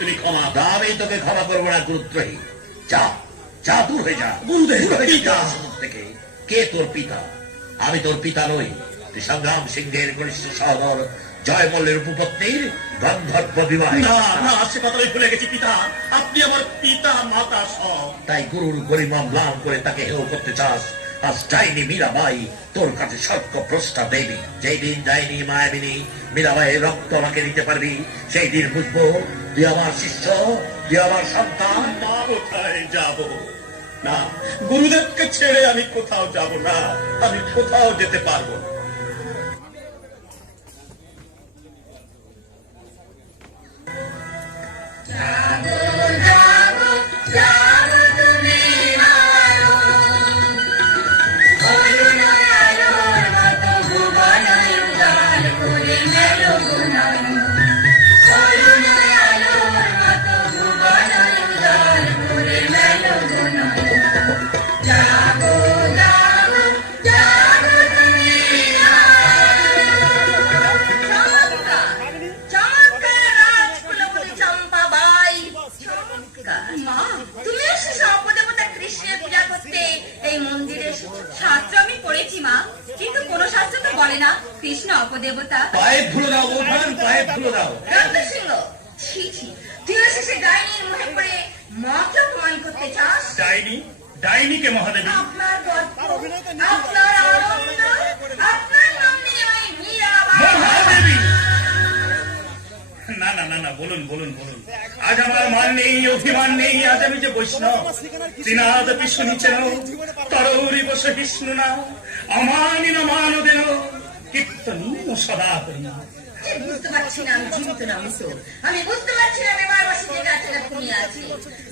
তুমি ক্ষমা। আমি তোকে ক্ষমা করবো না গুরুত্রহী। যা যা, দূর হয়ে যা। গুরুদেব, দূর হয়ে পিতা। যা আশ্রম থেকে। কে তোর পিতা? আমি তোর পিতা নই। তুই সংগ্রাম সিংহের ঘনিষ্ঠ সহোদর জয় মল্লের উপপত্নীর গন্ধর্ব বিবাহে। না না, সে কথা আমি ভুলে গেছি পিতা। আপনি আমার পিতা মাতা সব। তাই গুরুর গরিমা ম্লান করে তাকে হেয় করতে চাস? আজ ডাইনি মীরাবাই তোর কাছে সর্ক প্রস্তাব দেবী। যেই দিন ডাইনি মায়াবিনী মীরাবাইয়ের রক্ত আমাকে নিতে পারবি, সেই দিন বুঝবো তুই আমার শিষ্য, তুই আমার সন্তান। মা, কোথায় যাব? না, গুরুদেবকে ছেড়ে আমি কোথাও যাব না। আমি কোথাও যেতে পারবো না। কৃষ্ণ অপদেবতা। পায়ে ধুলো দাও বৌঠান, পায়ে ধুলো দাও। তুই শেষে ডাইনির মুখে পড়ে মাকে অপমান করতে চাস? ডাইনি? ডাইনিকে মহাদেবী? আপনার গল্প, আপনার আনন্দ, আপনার নাম নিয়ে ওই মীরাবাই। মহাদেবী! না না না না, বলুন বলুন বলুন। আজ আমার মান নেই, অভিমান নেই। আজ আমি যে বৈষ্ণব, শ্রীনাথ শুনিছেন, তরৌরি বসে বিষ্ণু না আমানি না মানদেন কীর্তনী সদা করি। বুঝতে পারছি না আমি জীবিত না মৃত। আমি বুঝতে পারছি না আমার বাসী যে গাছেরা ঘুমিয়ে আছে।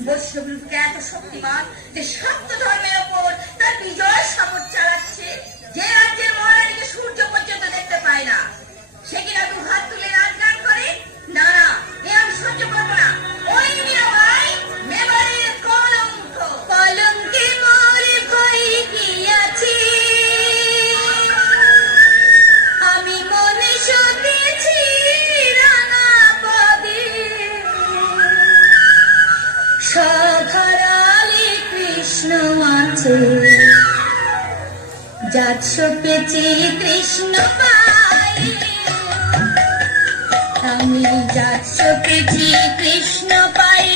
বৈষ্ণব এত শক্তিমান যে সত্য ধর্মের ওপর তার বিজয় শপথ চালাচ্ছে। যে রাজ্যের মহারানীকে সূর্য পর্যন্ত দেখতে পায় না, সে কিনা দু হাত তুলে নাচ গান করে। না না, এ আমি সহ্য করবো না। ওই মীরাবাই মেবারের কলঙ্ক। কলঙ্কে মরে ভয় কি আছে? আমি মনে সতেছি রাঙা পদে, সঘরালে কৃষ্ণ আছে। যার পেয়েছি কৃষ্ণ পাই, আমি যার পেয়েছি কৃষ্ণ পাই।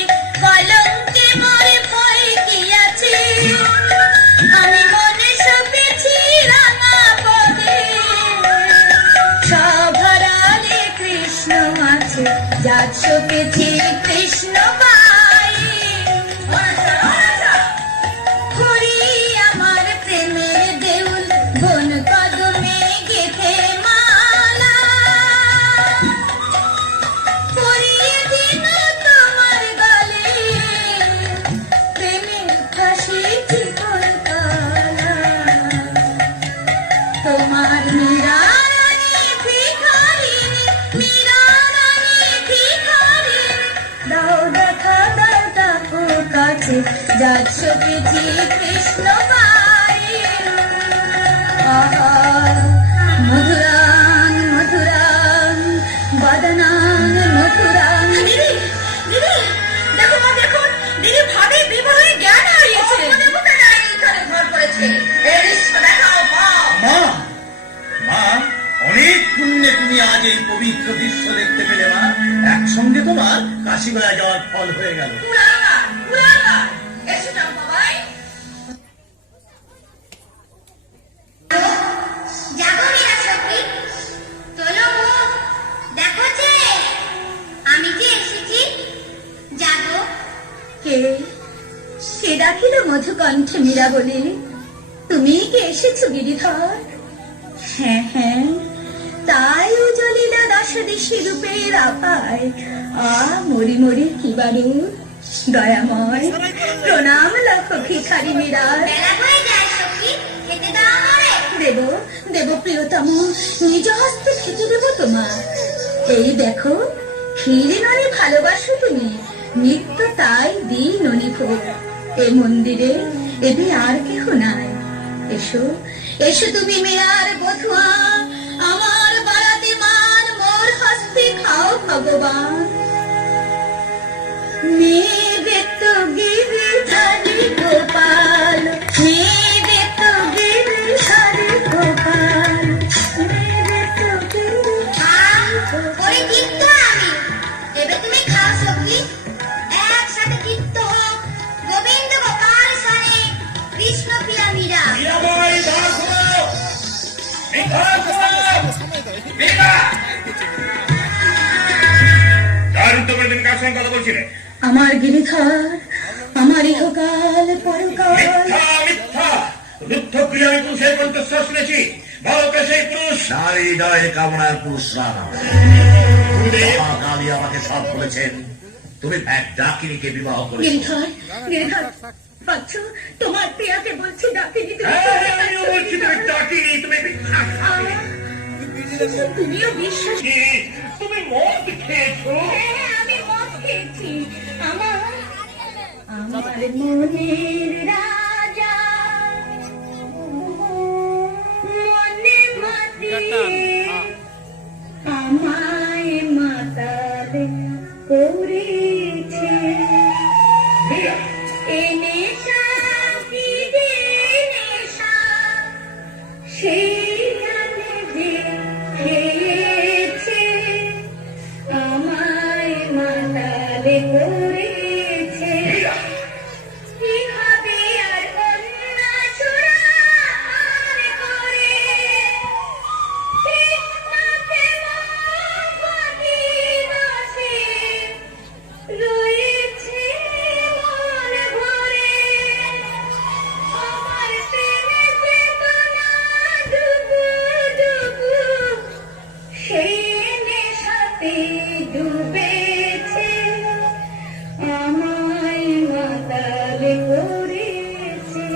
কলঙ্কে মরে ভয় কি আছে? আমি মনে সতেছি রাঙা পদে, সঘরালে কৃষ্ণ আছে। যার পেয়েছি কৃষ্ণ পাই। হরি আমার প্রেমের দেউল, বন কদমে গেথে মালা। পরিয়ে দিন তোমার গলে প্রেমের ফাঁসি জীবন কালা। তোমার মীরারানী ভিখারিণী, মীরারানী ভিখারিণী, দাও দেখা দাও দেখো কাছে। যার পেয়েছি কৃষ্ণ পাই। আহা মধুরান মধুরান বদনান মথুরান। দিদি দিদি দেখো মা, দেখুন দিদি ভাবে বিবাহে জ্ঞান হারিয়েছে। ঘর করেছে। মা, মা, অনেক পুণ্যে তুমি আজ এই পবিত্র দৃশ্য দেখতে পেলে। মা, একসঙ্গে তোমার কাশীগয়া যাওয়ার ফল হয়ে গেল। এসে যাও বাবাই। জাগো মীরা সখী, তোলো মুখ, দেখো যে আমি যে এসেছি। জাগো। কে? সে ডাকিল মধুকণ্ঠে মীরা বলে। তুমি কি এসেছো গিরিধর? হ্যাঁ হ্যাঁ, তাই উজ্জ্বলিলা দশ দিশি রূপের আপায়। মরি মরি কি বারু দয়াময়, প্রণাম লক্ষ ভিখারি মীরা। দেব দেব প্রিয়তম, নিজ হস্তে খেতে দেব তোমার। এই দেখো, ক্ষীরে ননি ভালোবাসো তুমি, নিত্য তাই দিই ননি ভোগ। এ মন্দিরে এদি আর কেহ নাই। এসো এসো তুমি মীরার বধুয়া, আমার বাড়াতে মান মোর হস্তে খাও ভগবান। কার সঙ্গে কথা বলছিলে? আমার গিরিধর, আমার ইহকাল পরকাল। মিথ্যা মিথ্যা, রুদ্ধ ক্রিয়া আমি পুরুষের কণ্ঠস্বর শুনেছি। ভারতে সেই পুরুষ নারী নয় কামনার পুরুষরা না। কালী আমাকে সব বলেছেন তুমি এক ডাকিনীকে বিবাহ করেছো। গিরিধর, গিরিধর, পাচ্ছ তোমার প্রিয়াকে বলছি ডাকিনি। আমিও বলছি তুমি ডাকিনি, তুমি মিথ্যা। তুমিও বিশ্বাস। কি, তুমি মদ খেয়েছো? হ্যাঁ, আমি মদ খেয়েছি। আমার মনের রাজা মনে মাতিয়ে আমায় মাতাল করেছে। এ নেশা কি যে নেশা, সেই জানে যে খেয়েছে আমায় মাতাল করেছে। কি হবে আর কন্যা সুরার করে, কৃষ্ণকে মহাপতি বসে রয়েছে মন ভরে। আমার প্রেমে চেতনা ডুবু ডুবু, সেই নেশাতে ডুবেছে আমায় মাতাল করেছে।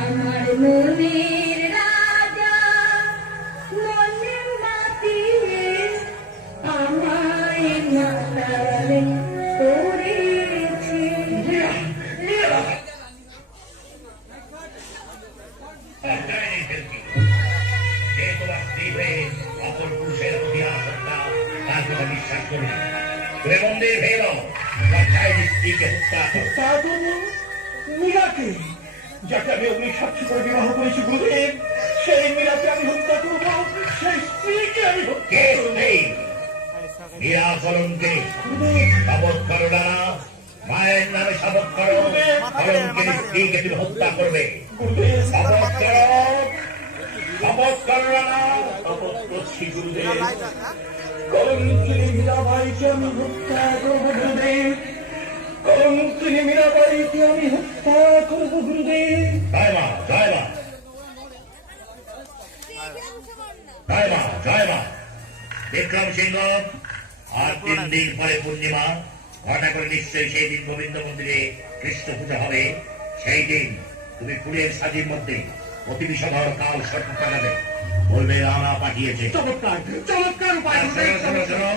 আমার মনের রাজা মনে মাতিয়ে আমায় মাতাল করেছে। যে তোমার স্ত্রী হয়ে অপর পুরুষের প্রতি আসক্তা, তার কথা বিশ্বাস করি না। তুমি মন্দির ভেঙে দাও, তোমার চাইনি স্ত্রীকে হত্যা করো। তা তো মীরাকে, যাকে আমি অগ্নি সাক্ষী করে বিবাহ করেছি গুরুদেব, সেই মীরাকে আমি হত্যা করবো, সেই স্ত্রীকে আমি হত্যা কে করবো। তুমি? মীরা কলঙ্কিনী, শপথ করো না, মায়ের নামে শপথ করো, কলঙ্কিনী স্ত্রীকে তুমি হত্যা করবে। গুরুদেব, শপথ করো, শপথ করো না। শপথ করছি গুরুদেব, কলঙ্কিনী মীরাবাইকে আমি হত্যা করবো গুরুদেব, কলঙ্কিনী মীরাবাইকে আমি হত্যা করবো গুরুদেব। জয় মা, জয় মা, জয় মা, জয় মা। বিক্রম সিংহ, আর 3 দিন পরে পূর্ণিমা, ঘটা করে নিশ্চয়ই সেই দিন গোবিন্দ মন্দিরে কৃষ্ণ পুজো হবে। সেই দিন তুমি ফুলের সাজির মধ্যে অতি বিষধর কাল সর্প কাটাবে, বলবে রানা পাঠিয়েছে। চমৎকার, চমৎকার উপায় আর শোনো, শোনো, গুরুদেব। শোনো,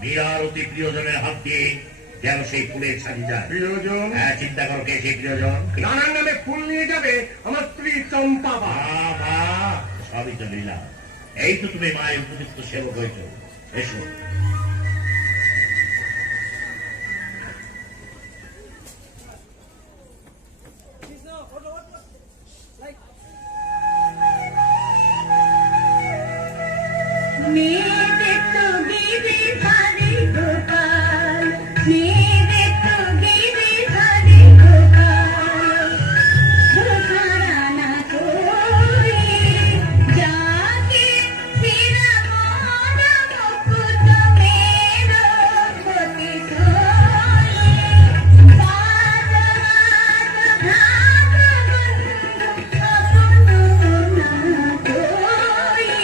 মীরার অতি প্রিয়জনের হাত দিয়ে যেন সেই ফুলের সাজি যায়। প্রিয়জন, হ্যাঁ, চিন্তা করো কে সেই প্রিয়জন। নানার নামে ফুল নিয়ে যাবে আমার স্ত্রী চম্পা বা। মা, সবই তো লীলা। এই তো তুমি মায়ের উপযুক্ত সেবক হয়েছ। এসো। মেয়েদের তো গিরি ধারে গোপাল, মেয়েদের তো গিরি ধারে গোপাল, গোপারানা করে যাকে ফিরা মরা মুকুট মেরো ক্ষতি করে, পাদ হাত ভ্রাত বন্ধু আপন না করে।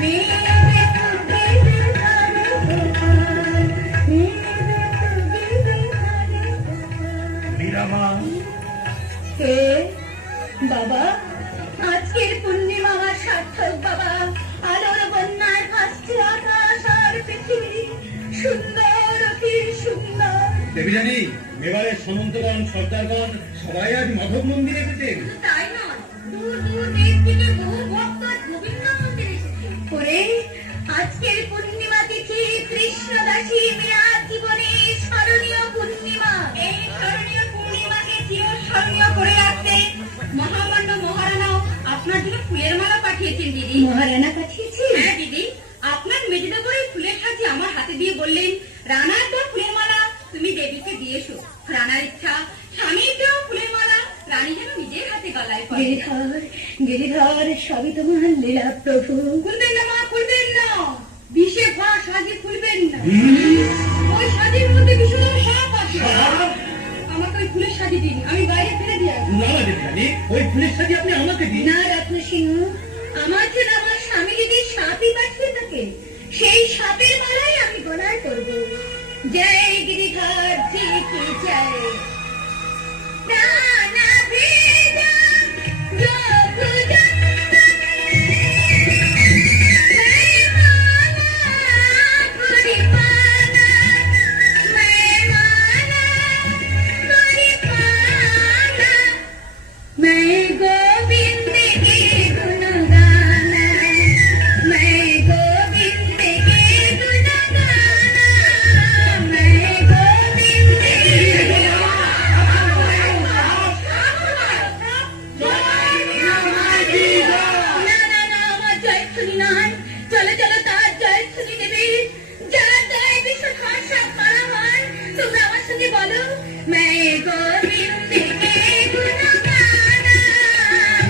মেয়েদের তো গিরি ধারে গোপাল, মেয়েদের তো গিরি ধারে গোপাল। মীরা মা, কে বাবা? আজকের পূর্ণিমা আমার সার্থক বাবা। আলোর বন্যায় ভাসছে আকাশ আর পৃথিবী, সুন্দর অতি সুন্দর। দেবীরানী, মেবারের সমন্তগণ সর্দারগণ সবাই আজ মাধব মন্দিরে এসেছেন। তাই নয়, দূর দূর দেশ থেকে বহু ভক্ত আজ গোবিন্দ মন্দিরে এসেছে। ওরে, আজকের পূর্ণিমা তিথি কৃষ্ণদাসী মীরার জীবনে স্মরণীয় পূর্ণিমা। এই স্মরণীয় পূর্ণিমাকে চিরস্মরণীয় করে রাখতে মহামান্য মহারানাও আপনার জন্য ফুলের মালা পাঠিয়েছেন দিদি। মহারানা পাঠিয়েছি? হ্যাঁ দিদি, আপনার মেজদা করে ফুলের সাথে আমার হাতে দিয়ে বললেন, রানা একটা ফুলের মালা তুমি দেবীকে দিয়ে এসো। রানার ইচ্ছা স্বামীকেও ফুলের মালা রানী যেন নিজের হাতে গলায় পরে। গিরিধর, গিরিধর, সবই তোমার লীলা প্রভু। খুলবেন না মা, খুলবেন না। বিষে ভরা সাজি খুলবেন না। ওই সাজির মধ্যে ভীষণ সাপ আছে। আমাকে ওই ফুলের সাজি দিন, আমি বাইরে ফেলে দিয়ে আসবো। না দেবী ওই ফুলের সাথে আপনি আমাকে দিন। না রত্ন সিংহ, আমার জন্য আমার স্বামী যদি সাপই পাঠিয়ে থাকে, সেই সাপের মালাই আমি গলায় করব। জয় গিরিধর জি কি জয়। প্রাণা ভেদা যোগ জন্মনে, मैं माना गुरिपाना, मैं माना गुरिपाना, मैं गोविंद के गुण गाना, मैं गोविंद के गुण गाना, मैं गोविंद के না না না, আমার জয় শুনি নয়। চলো চলো, তার জয় শুনি দেবে। যার জয় বিশ্ব সাপ মারা হয়, তোমরা আমার সঙ্গে বলো, मैं गोविंद के गुण गाना,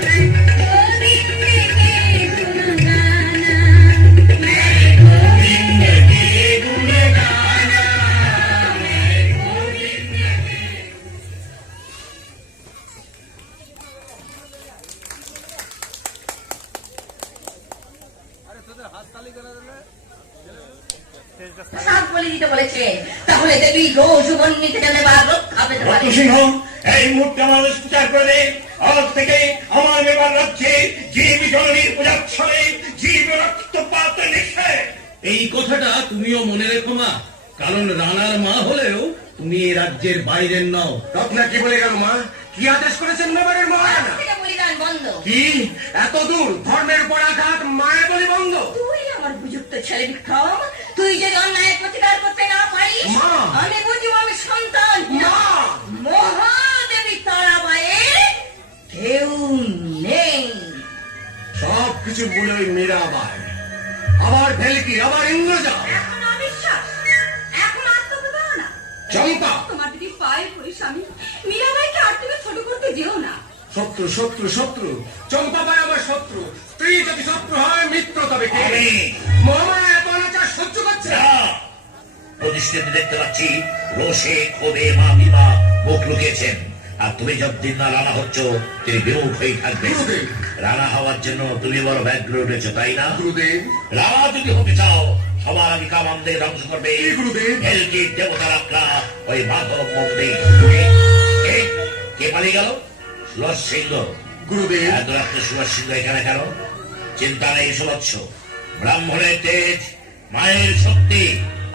मैं गोविंद के गुण गाना, मैं गोविंद के गुण गाना, मैं गोविंद के। সাপ বলে দিতে বলেছে, তাহলে দেবী গো সুবর্ণিতে যেন এবার রক্ষা পেতে পারে। সিংহ এই মুহূর্তে আমাদের বিচার করে দে। আজ থেকে আমার মেবার রাজ্যে জীব জননীর পূজাচ্ছলে জীব রক্তপাত নিষেধ। এই কথাটা তুমিও মনে রেখো মা, কারণ রানার মা হলেও তুমি এই রাজ্যের বাইরের নও। রত্না কি বলে গেল মা? কি আদেশ করেছেন মেবারের মহারানা? আজ থেকে বলিদান বন্ধ। কি এত দূর ধর্মের পরাঘাত, মায়ের বলি বন্ধ? তুই আমার উপযুক্ত ছেলে বিক্রম, তুই যদি অন্যায়ের প্রতিকার করতে না পারিস, মা! আমি বুঝবো আমি সন্তান মা! মহাদেবী তারাবাইয়ের কেউ নেই। সব কিছু বলে ওই মীরাবাই, আবার ভেলকি, আবার ইন্দ্রজা, এখন অবিশ্বাস, এখন আত্মপ্রতারণা। চম্পা। তোমার দিদি পায়ে পড়ি স্বামী, মীরাবাইকে আর তুমি ছোট করতে যেও না। শত্রু শত্রু শত্রু, চম্পাবাই আমার শত্রু। স্ত্রী যদি শত্রু হয়, মিত্র তবে কে? আমি। মহামায়া এত অনাচার সহ্য করছে? প্রতিষ্ঠিত দেখতে পাচ্ছি রোষে ক্ষোভে মা বিমা মুখ লুকিয়েছেন। আর তুমি যতদিন না রানা হচ্ছ, তিনি বিমুখ হয়ে থাকবে। গুরুদেব। রানা হওয়ার জন্য তুমি বড় ব্যাগ্র উঠেছ, তাই না? গুরুদেব। রানা যদি হতে চাও, সবার আগে কামানদের ধ্বংস করবে। কি গুরুদেব? ভেলকির দেবতা রাখলা ওই মাধব মন্দির। কে পালিয়ে গেল? সুরজ সিংহ। গুরুদেব। এত রাত্রে সুরজ সিংহ এখানে কেন? চিন্তা নেই সুবৎস, ব্রাহ্মণের তেজ, মায়ের শক্তি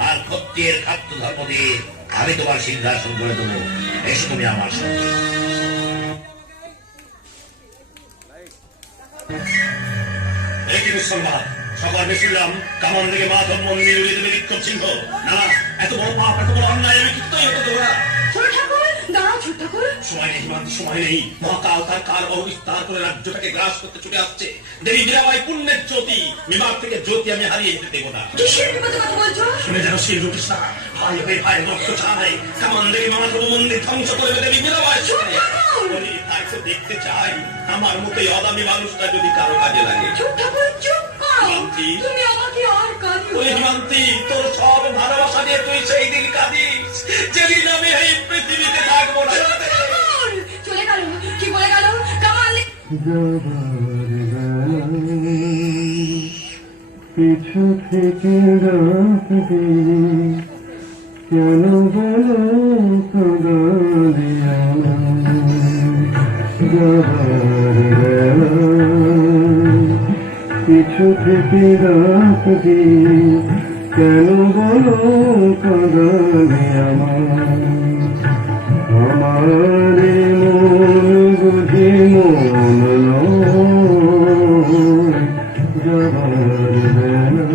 আর ক্ষত্রিয়ের খাদ্য ধর্ম দিয়ে আমি তোমার সিংহাসন করে দেবো। এসো তুমি আমার সঙ্গে। একই মুসলমান সকাল শুনলাম কামান থেকে মাধব মন্দির উড়িয়ে দেবে বিক্ষোভ সিংহ। না, এত বড় পাপ, এত বড় অন্যায় আমি কিত্তই হতো তোরা। ছোট ঠাকুর দাঁড়াও, ছোট ঠাকুর। সময় নেই হিমান্ত, সময় নেই। মহাকাল তার কারবাহ বিস্তার করে রাজ্যটাকে গ্রাস করতে ছুটে আসছে। দেবী মীরাবাই পুণ্যের জ্যোতি, বিভাগ থেকে জ্যোতি আমি হারিয়ে যেতে দেবো না। কিসের বিপদে কথা বলছো? শুনে যেন সেই রুটিস না ভাই হয়ে ভাই রক্ত চায়। কামান দেবী মামার মন্দির ধ্বংস করে দেবী মীরাবাই। বলি, তাই তো দেখতে চাই আমার মতো এই অদামি মানুষটা যদি কারো কাজে লাগে। ছোট ঠাকুর চুপ করো, হিমান্তি। তুমি আমাকে আর কাঁদিও ওই না। হিমান্তি, তোর সব ভালোবাসা দিয়ে তুই সেই দিন কাঁদিস যেদিন আমি এই পৃথিবীতে থাকবো না। ঠাকুর, চলে গেল, কি বলে গেল? কামাল পিছু থেকে রাখবি কেন বলো কাঁদিয়া পিছু থেকে রাখবি কেন বলো কাঁদিয়া আমার মন বুঝি মন যাবার বেলা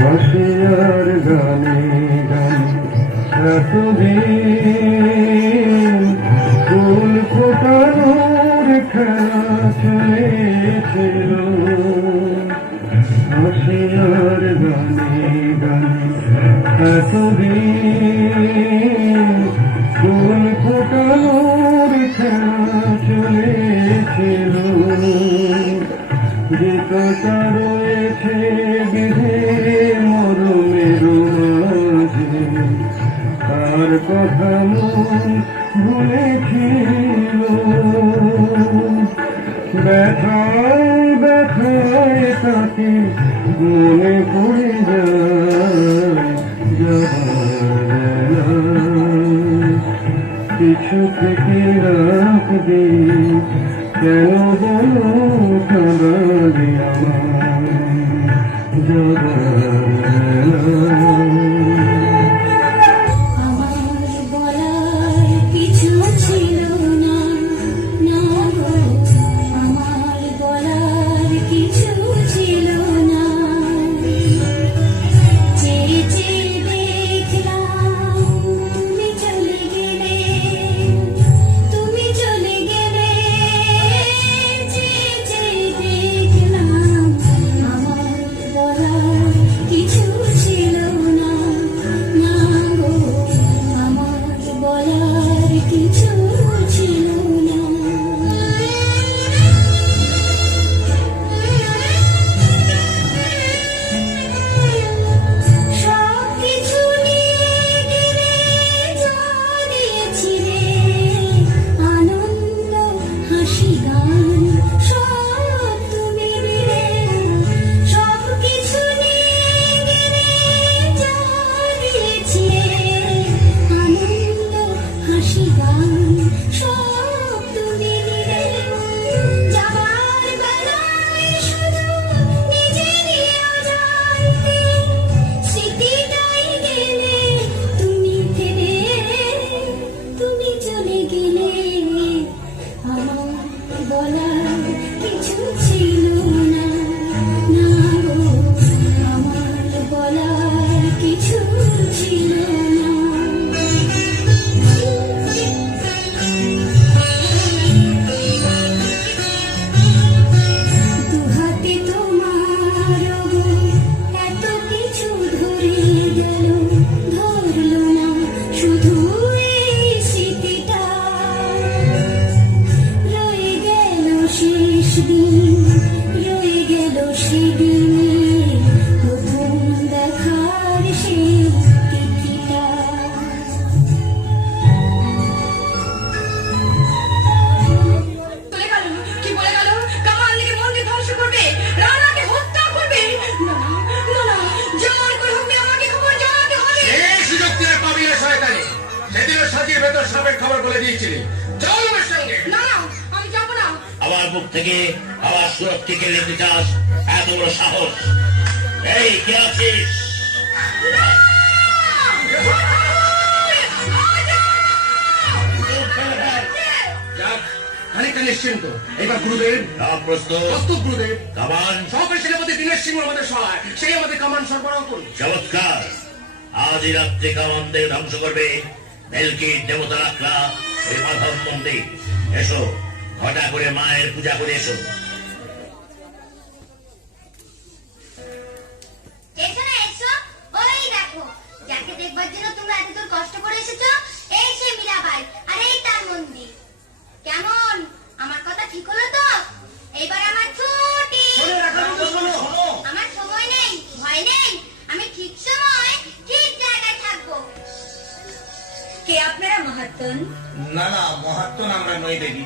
হাসিয়ার গানে গানে এতদিন ফুল ফোটানোর ভুলেছিল ব্যথায় ব্যথায় তাকে মনে পড়ে যায় যাবার বেলায় কিছু থেকে রাখবি কেন বলো কাঁদালি আমার যাবার বেলায় আমার বলার কিছু ছিল না, না গো, আমার বলার কিছু ছিল না। চেয়ে চেয়ে দেখলাম তুমি চলে গেলে, তুমি চলে গেলে। চেয়ে চেয়ে দেখলাম আমার বলার কিছু ছিল না, না গো, আমার বলার কিছু ছিল না। সব কিছু নিয়ে গেলে যা দিয়েছিলে, আনন্দ হাসি গান সব তুমি দিলে। সব কিছু নিয়ে গেলে যা দিয়েছিলে, আনন্দ হাসি গান সব তুমি দিলে। যাবার বেলায় শুধু নিজেরই অজান্তে স্মৃতিটাই গেলে তুমি ফেলে, তুমি চলে গেলে। আমার বলার কিছু ছিল না, না গো, আমার বলার কিছু ছিল না। দুহাতে তোমার গো এত কিছু ধরে গেল, ধরলো না শুধু এই স্মৃতিটা। রয়ে গেল শেষ দিন, রয়ে গেল সেদিন প্রথম দেখার সেই তিথিটা। চলে গেল, কি বলে গেল? কামাল নাকি মন্দির ধ্বংস করবে, রানাকে হত্যা করবে। না না না, যার করে হোক আমাকে খবর জানাতে হবে। এই সুযোগ তুই আর পাবি না শয়তানি। সেদিনও সাজিয়ে ভেতর সাপের খবর বলে দিয়েছিলি। চল আমার সঙ্গে। না না, আমি যাবো না। আমার মুখ থেকে আবার সুরক্ষা কেড়ে নিতে চাস? এত বড় সাহস! এই কে আছিস? যাক, খানিকটা নিশ্চিন্ত। এবার গুরুদেব সব প্রস্তুত? প্রস্তুত গুরুদেব। কামান সহকারী সেনাপতি দীনেশ সিংহ আমাদের সহায়, সেই আমাদের কামান সরবরাহ করুন। চমৎকার! আজই রাত্রে কামানদের ধ্বংস করবে বেলকির দেবতা রাখলা ওই মাধব মন্দির। এসো, ঘটা করে মায়ের পূজা করে এসো। এসো না, এসো। ওই দেখো, যাকে দেখবার জন্য তোমরা এত দূর কষ্ট করে এসেছো, এই সে মীরাবাই, আর এই তার মন্দির। কেমন, আমার কথা ঠিক হলো তো? এইবার আমার ছুটি। আমার সময় নেই, ভয় নেই, আমি ঠিক সময় ঠিক জায়গায় থাকবো। কে আপনারা মহাত্মন? না না, মহাত্মন আমরা নই দেবী।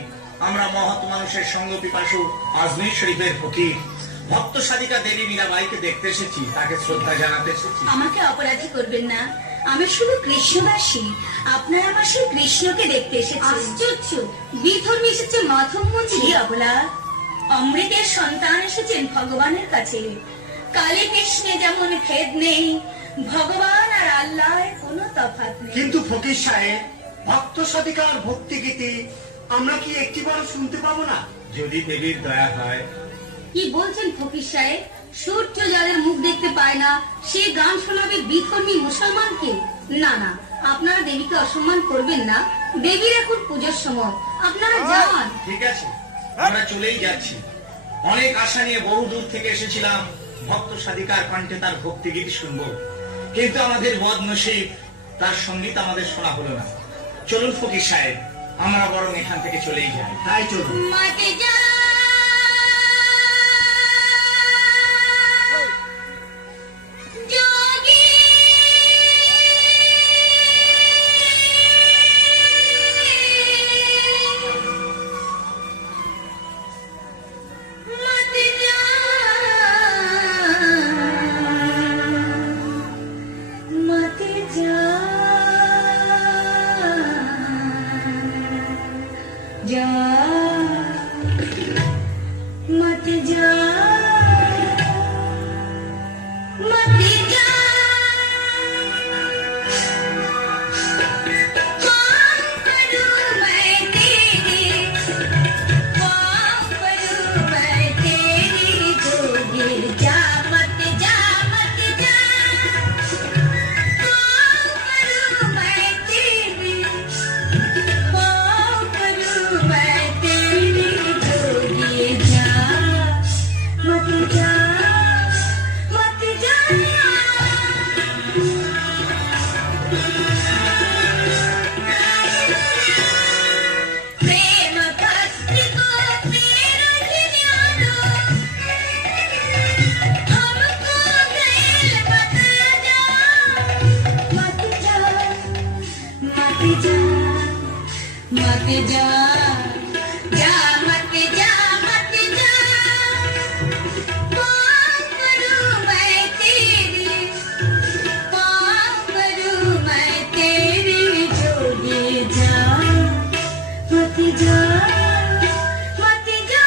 আমরা মহৎ মানুষের সঙ্গ পিপাসু আজমির শরীফের ফকির। ভক্ত সাধিকা দেবী মীরাবাইকে দেখতে এসেছি, তাকে শ্রদ্ধা জানাতে এসেছি। আমাকে অপরাধী করবেন না, আমি শুধু কৃষ্ণদাসী। আপনারা আমার সেই কৃষ্ণকে দেখতে এসেছেন। আশ্চর্য, বিধর্মী এসেছে মাধব মন্দিরে। অবলা, অমৃতের সন্তান এসেছেন ভগবানের কাছে। কালী কৃষ্ণে যেমন ভেদ নেই, ভগবান আর আল্লাহর কোনো তফাৎ নেই। কিন্তু ফকির সাহেব, ভক্ত সাধিকার ভক্তি গীতি আমরা কি একটিবারও শুনতে পাবো না? যদি দেবীর দয়া হয়। কি বলছেন ফকির সাহেব? সূর্য যাদের মুখ দেখতে পায় না, সে গান শোনাবে বিধর্মী মুসলমানকে? না না, আপনারা দেবীকে অসম্মান করবেন না। দেবীর এখন পুজোর সময়, আপনারা যান। ঠিক আছে, আমরা চলেই যাচ্ছি। অনেক আশা নিয়ে বহু দূর থেকে এসেছিলাম ভক্ত সাধিকার কণ্ঠে তার ভক্তি গীত শুনবো, কিন্তু আমাদের বদনসিব, তার সঙ্গীত আমাদের শোনা হলো না। চলুন ফকির সাহেব, আমরা বরং এখান থেকে চলেই যাই। তাই চলুন। মাকে যা যোগী जा मत जा मत जा कौन करूं मैं तेरी कौन करूं मैं तेरी जोगी जा मत जा मत जा कौन करूं मैं तेरी कौन करूं मैं तेरी जोगी जा मत जा मत जा प्रेम भक्ति को मेरा खिलाना हमको गैल बता जा मत जा मत जा मत जा जा मत जा मत जा कौन करूं मैं तेरी कौन करूं मैं तेरी जोगी जा मत जा मत जा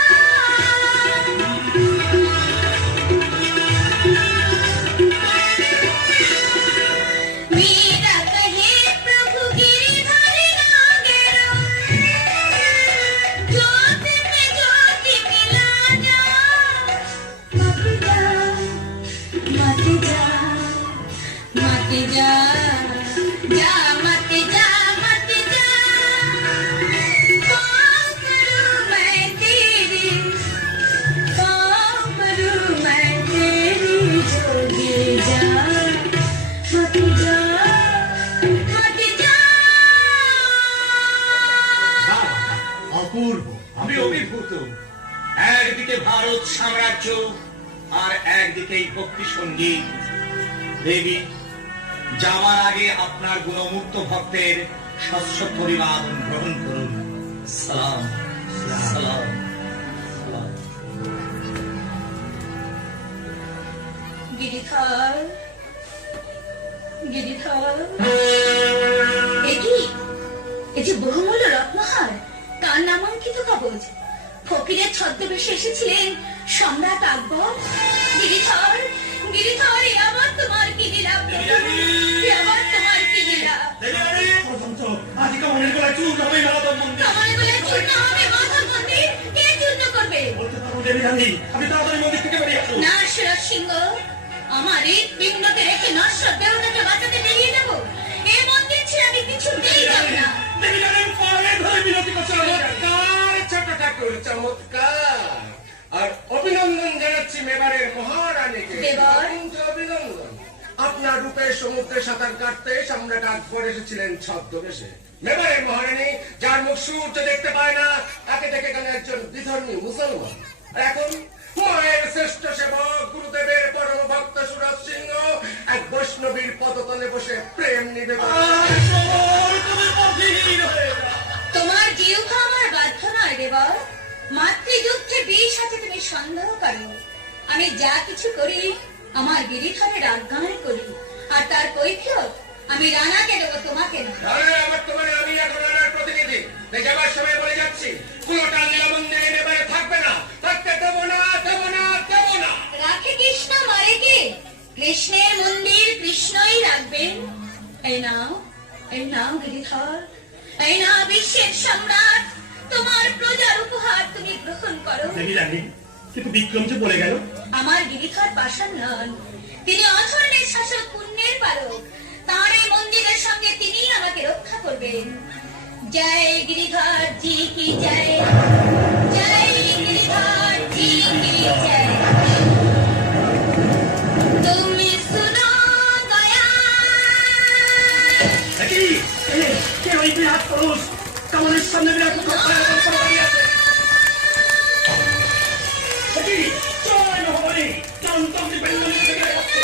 मीरा कहे प्रभु गिरिधर नागेरो ज्योति में ज्योति मिला जा मत जा मत जा मत जा जा मत जा मत जा कौन करूं मैं तेरी कौन करूं मैं तेरी जोगी जा मत जा मत जा অপূর্ব। আমি অভিভূত। একদিকে ভারত সাম্রাজ্য আর একদিকে এই ভক্তি সঙ্গীত। দেবী, যাওয়ার আগে আপনার গুণমুক্ত ভক্তের সশ্রদ্ধ অভিবাদন গ্রহণ করুন। সালাম সালাম সালাম। গিরিধর গিরিধর একি এ যে বহুমূল্য রত্নহার, তার নামাঙ্কিত কবচ, ফকিরের ছদ্মবেশে এসেছিলেন সম্রাট আকবর। গিরিধর গিরিধর, এ আবার তোমার কি লীলা প্রভু, এ আবার তোমার কি লীলা। আজকে মনের গলায় চুল হবে মাধব মন্দির তোমার বলে চূর্ণ হবে মাধব মন্দির, কে চূর্ণ করবে? বলতে পারবো দেবী রানী, আপনি তাড়াতাড়ি মন্দির থেকে বেরিয়ে আসুন। না সুরজ সিংহ, আমার এই পিণ্ডকে রেখে নশ্বর দেহটাকে বাঁচাতে বেরিয়ে যাব? এই মন্দির ছেড়ে আমি কিছুতেই যাব না। দেবী রানী পায়ে ধরে বিনতি করছে চমৎকার ছোট ঠাকুর, চমৎকার। আর অভিনন্দন জানাচ্ছি মেবারের মহারানীকে। দেবর। অভিনন্দন। আপনার রূপের সমুদ্রে সাঁতার কাটতে সম্রাট আকবর এসেছিলেন ছদ্মবেশে। মেবারের মহারানী, যার মুখ সূর্য দেখতে পায় না, তাকে দেখে গেলেন একজন বিধর্মী মুসলমান। আর এখন মায়ের শ্রেষ্ঠ সেবক গুরুদেবের পরম ভক্ত সুরজ সিংহ এক বৈষ্ণবীর পদতলে বসে প্রেম নিবেদন। তোমার জিহ্বা আমার বাধ্য নয় দেবর। মাতৃযুদ্ধে বিষ আছে তুমি সন্দেহ করো। আমি যা কিছু করি আমার গিরিধরের আজ্ঞায় করি, আর তার কৈফিয়ত আমি রানাকে দেবো, তোমাকে না। আমার তোমার, আমি এখন রানার প্রতিনিধি। যাবার সময় বলে যাচ্ছি, কোনটা লীলা মন্দিরে নেবারে থাকবে না, থাকতে দেবো না, দেবো না, দেবো না। রাখে কৃষ্ণ, মারে কে? কৃষ্ণের মন্দির কৃষ্ণই রাখবেন। এই নাও গিরিধর, এই নাও বিশ্বের সম্রাট, তোমার প্রজার উপহার তুমি গ্রহণ করো। দেবী রানী, কিন্তু বিক্রম যে বলে গেল আমার গিরিধর পাষাণ নন, তিনি অধর্মের শাসক, পুণ্যের পালক। তাঁর এই মন্দিরের সঙ্গে তিনি আমাকে রক্ষা করবেন। জয় গিরিধর জি কি জয়, জয় গিরিধর জি কি জয়। তুমি শুনো দয়া, কে ওই বিরাট পুরুষ কামানের সামনে বিরাট মুখ দাঁড়িয়ে আছে। জয় মহাবলী, চন্দ্রমণি বেঙ্গলি থেকে আসছে।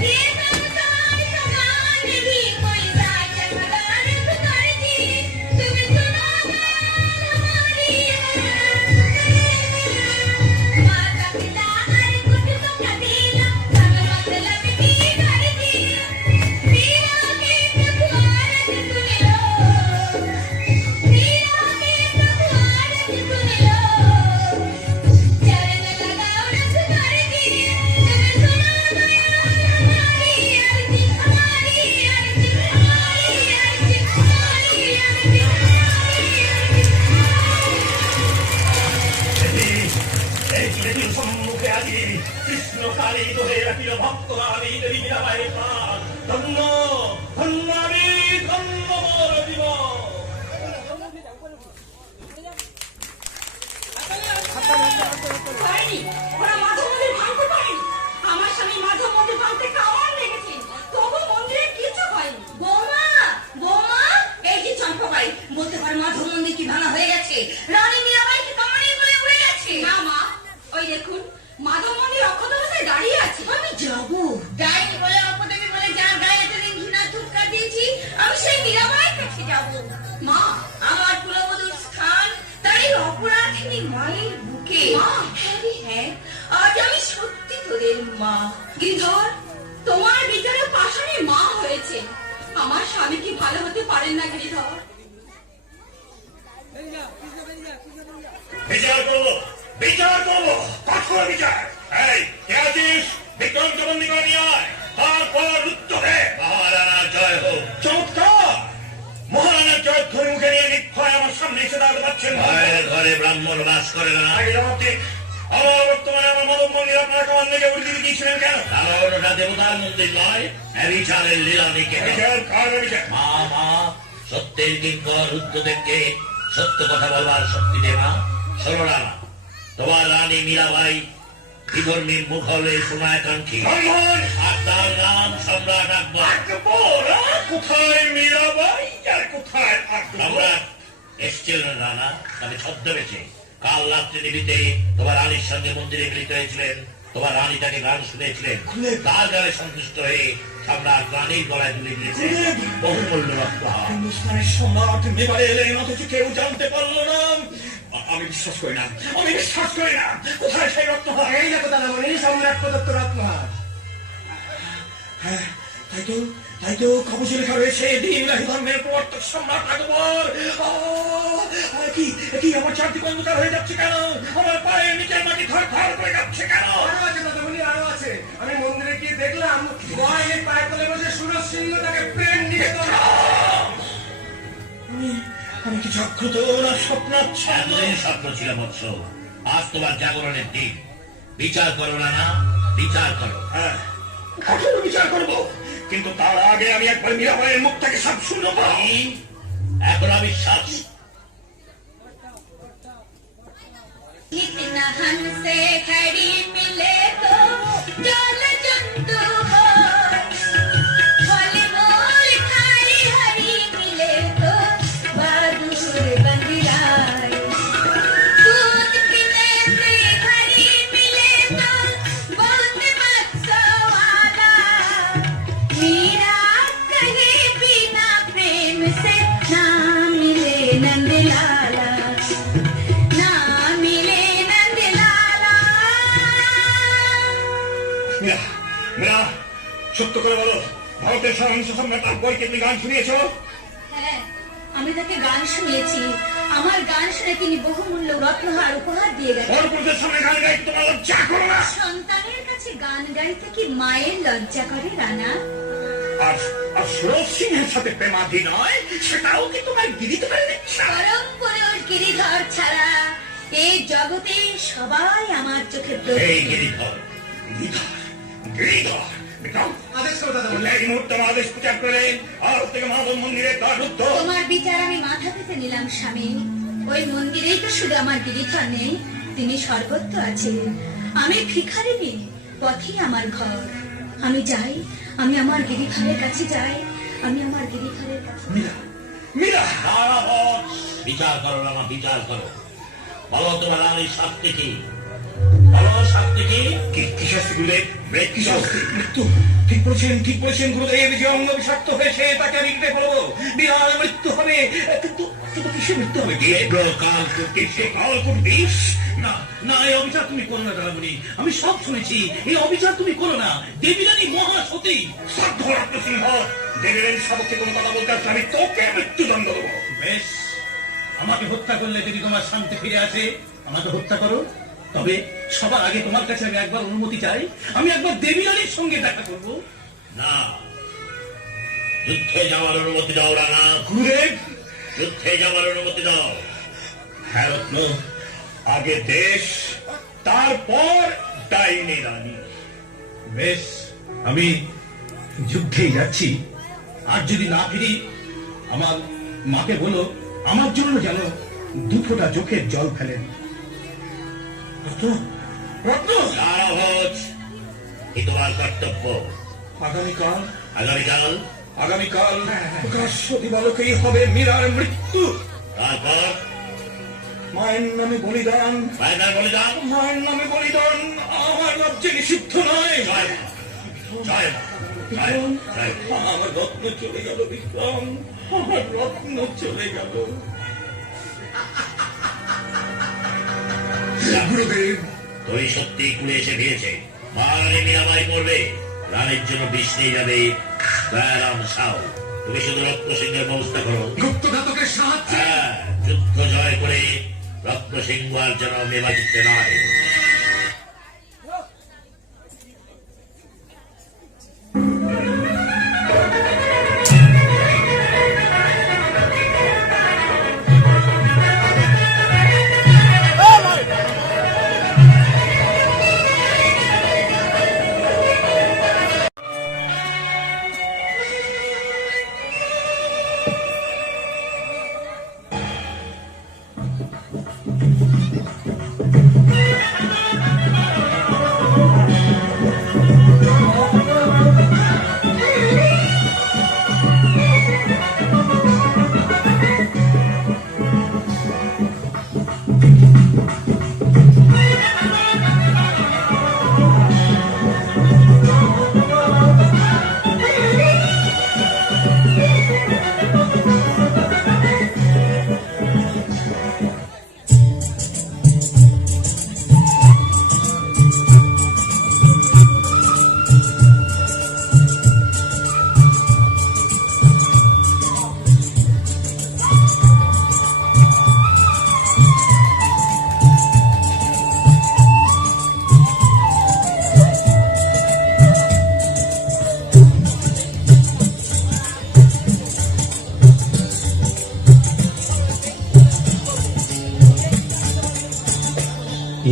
ये संसार समान नहीं कोई যাব। মা, আমার কুলবধূর স্থান তার এই অপরাধিনী মায়ের বুকে। হ্যাঁ রে হ্যাঁ, আজ আমি সত্যি তোদের মা। গিরিধর, তোমার বিচারে পাশানি মা হয়েছে। আমার স্বামী কি ভালো হতে পারেন না গিরিধর? বিচার করবো, বিচার করবো, কঠোর বিচার। এই কে আছিস? বিক্রমকে বন্দি করে নিয়ে আয়, তারপর রুদ্ধ হে। মহারানার জয় হোক। চমৎকার! মহারানার জয় ধরে মুখে নিয়ে নিক্ষয় আমার সামনে এসে দাঁড়াতে পারছেন। মায়ের ঘরে ব্রাহ্মণ বাস করে না। আগে জবাব দিন। আমার বর্তমানে আমার মানব মন্দির আপনারা কামান থেকে উল্টে দিয়েছিলেন কেন? কারণ ওটা দেবতার মন্দির নয়, বিচারের লীলানিকে। বিচার কার বিচার? মা মা সত্যের কিঙ্কর রুদ্রদেবকে সত্য কথা বলবার শক্তি দে মা। শোনো রানা, তোমার রানী মীরাবাই বিধর্মীর মুঘলে সোনাকাঙ্ক্ষী, ব্রাহ্মণ! আর তার নাম সম্রাট আকবর। আকবর! কোথায় মীরাবাই আর কোথায় আকবর? সম্রাট এসছিলেন রানা, তবে ছদ্মবেশে। কাল রাত্রি নিবিতে তোমার রানীর সঙ্গে মন্দিরে মিলিত হয়েছিলেন। তোমার রানী তাকে গান শুনেছিলেন। তার গানে সন্তুষ্ট হয়ে সম্রাট রানীর গলায় তুলে দিয়েছেন বহুমূল্য রত্নহার। হিন্দুস্তানের সম্রাট মেবারে এলেন, অথচ কেউ জানতে পারলো না। আমি বিশ্বাস করি না, আমি বিশ্বাস করি না। কোথায় সেই রত্নহার? এই দেখো দাদামণি, সম্রাট প্রদত্ত রত্নহার। হ্যাঁ, তাই তো কাগজে লেখা রয়েছে দিনরাহি ধর্মের প্রবর্তক সম্রাট আকবর। কি আমার চারদিক অন্ধকার হয়ে যাচ্ছে কেন? আমার পায়ের নিচের মাটি থর থর করে যাচ্ছে কেন? আরো আছে দাদামণি, আরো আছে। আমি মন্দিরে গিয়ে দেখলাম গোয়ালের পায়ে তলে বসে সুরজ সিংহ তাকে প্রেম নিবেদন। আমি কি জাগ্রত না স্বপ্নাচ্ছন্ন? এতদিন স্বপ্ন ছিল বৎস, আজ তোমার জাগরণের দিন। বিচার করো না, বিচার করো। হ্যাঁ, কঠোর বিচার করবো, কিন্তু তার আগে আমি একবার মীরাবাইয়ের মুখটাকে সব শুনবো। এখন আমি বিশ্বাস। इतना हमसे खड़ी मिले तो जल जंतु हो, फल मूल खाई हरी मिले तो बहादुर बंदिराए, दूध पीने से हरी मिले तो बहुत मत्सवाला, मीरा कहे बिना प्रेम से ना मिले नंदलाला, ना मिले नंदलाला। মীরা, সত্য করে বলো, ভারতের সহিংস সম্রাট আকবরকে তুমি গান শুনিয়েছ? হ্যাঁ, আমি তাকে গান শুনিয়েছি। আমার গান শুনে তিনি বহুমূল্য রত্নহার উপহার দিয়ে গেছেন। পরপুরুষের সামনে গান গাইতে তোমার লজ্জা করো না? সন্তানের কাছে গান গাইতে কি মায়ের লজ্জা করে রানা? আর সুরজ সিংহের সাথে প্রেমাধি নয়, সেটাও কি তোমার গিরিতে করে দিচ্ছে? পরম পুরুষ গিরিধর ছাড়া এই জগতে সবাই আমার চোখে এই প্রতিম। গিরিধর, গিরিধর, গিরিধর, বিক্রম, আদেশ করো দাদামণি। বললে এই মুহূর্তে আমার আদেশ প্রচার করে আর থেকে মাধব মন্দিরের দ্বার রুদ্ধ। তোমার বিচার আমি মাথা পেতে নিলাম স্বামী। ওই মন্দিরেই তো শুধু আমার গিরিধর নেই, তিনি সর্বত্র আছেন। আমি ভিখারিনী, পথেই আমার ঘর। আমি যাই, আমি আমার গিরিধরের কাছে যাই, আমি আমার গিরিধরের কাছে। মীরা, মীরা, দাঁড়াও, বিচার করো না, বিচার করো। বলো তোমার রানীর শাস্তি কি? বলো শাস্তি কি? কি শাস্তি গুরুদেব? কি শাস্তি? মৃত্যু। ঠিক বলছেন গুরুদেব। যে অঙ্গ বিষাক্ত হয়েছে তাকে আমি নিতে পারবো, বিরাট মৃত্যু হবে। কিন্তু কিন্তু কিসে মৃত্যু হবে? কালকুট বিষ? না না, এই অবিচার তুমি করো না দাদামণি। আমি সব শুনেছি, এই অবিচার তুমি করো না। দেবীরানী মহাসতী। সাধ্য রত্নসিংহ, দেবীরানীর সপক্ষে কোনো কথা বলতে আসলে আমি তোকে মৃত্যুদণ্ড দেবো। বেশ, আমাকে হত্যা করলে যদি তোমার শান্তি ফিরে আসে, আমাকে হত্যা করো। তবে সবার আগে তোমার কাছে আমি একবার অনুমতি চাই, আমি একবার দেবীরানীর সঙ্গে দেখা করবো। না, যুদ্ধে যাওয়ার অনুমতি দাও রানা। গুরুদেব, যুদ্ধে যাওয়ার অনুমতি দাও। হ্যাঁ রত্ন, আগে দেশ, তারপর ডাইনি রানী। বেশ, আমি যুদ্ধেই যাচ্ছি। আর যদি না ফিরি, আমার মাকে বলো আমার জন্য যেন দুফোঁটা চোখের জল ফেলেন। রত্ন, রত্ন, সারাভোজ, কি তোমার কর্তব্য? আগামীকাল আগামীকাল আগামীকাল প্রকাশ্য দিবালোকেই হবে মীরার মৃত্যু। তারপর মায়ের নামে বলিদান, ফায়দার বলিদান। মায়ের নামে বলিদান আমার রাজ্যে নিষিদ্ধ নয়। জয় মা, জয় মা। বিক্রম, তাই। আমার রত্ন চলে গেল বিক্রম, আমার রত্ন চলে গেল। গুরুদেব, তুই সত্যি কুড়ে এসে পেয়েছে। মহারানী মীরাবাই মরবে, রানীর জন্য বিষ নিয়ে যাবে দয়ারাম সাউ। তুমি শুধু রত্ন সিংহের ব্যবস্থা করো। গুপ্তঘাতকের সাহায্যে হ্যাঁ, যুদ্ধ জয় করে রত্ন সিংহ আর যেন মেলা জিততে নয়।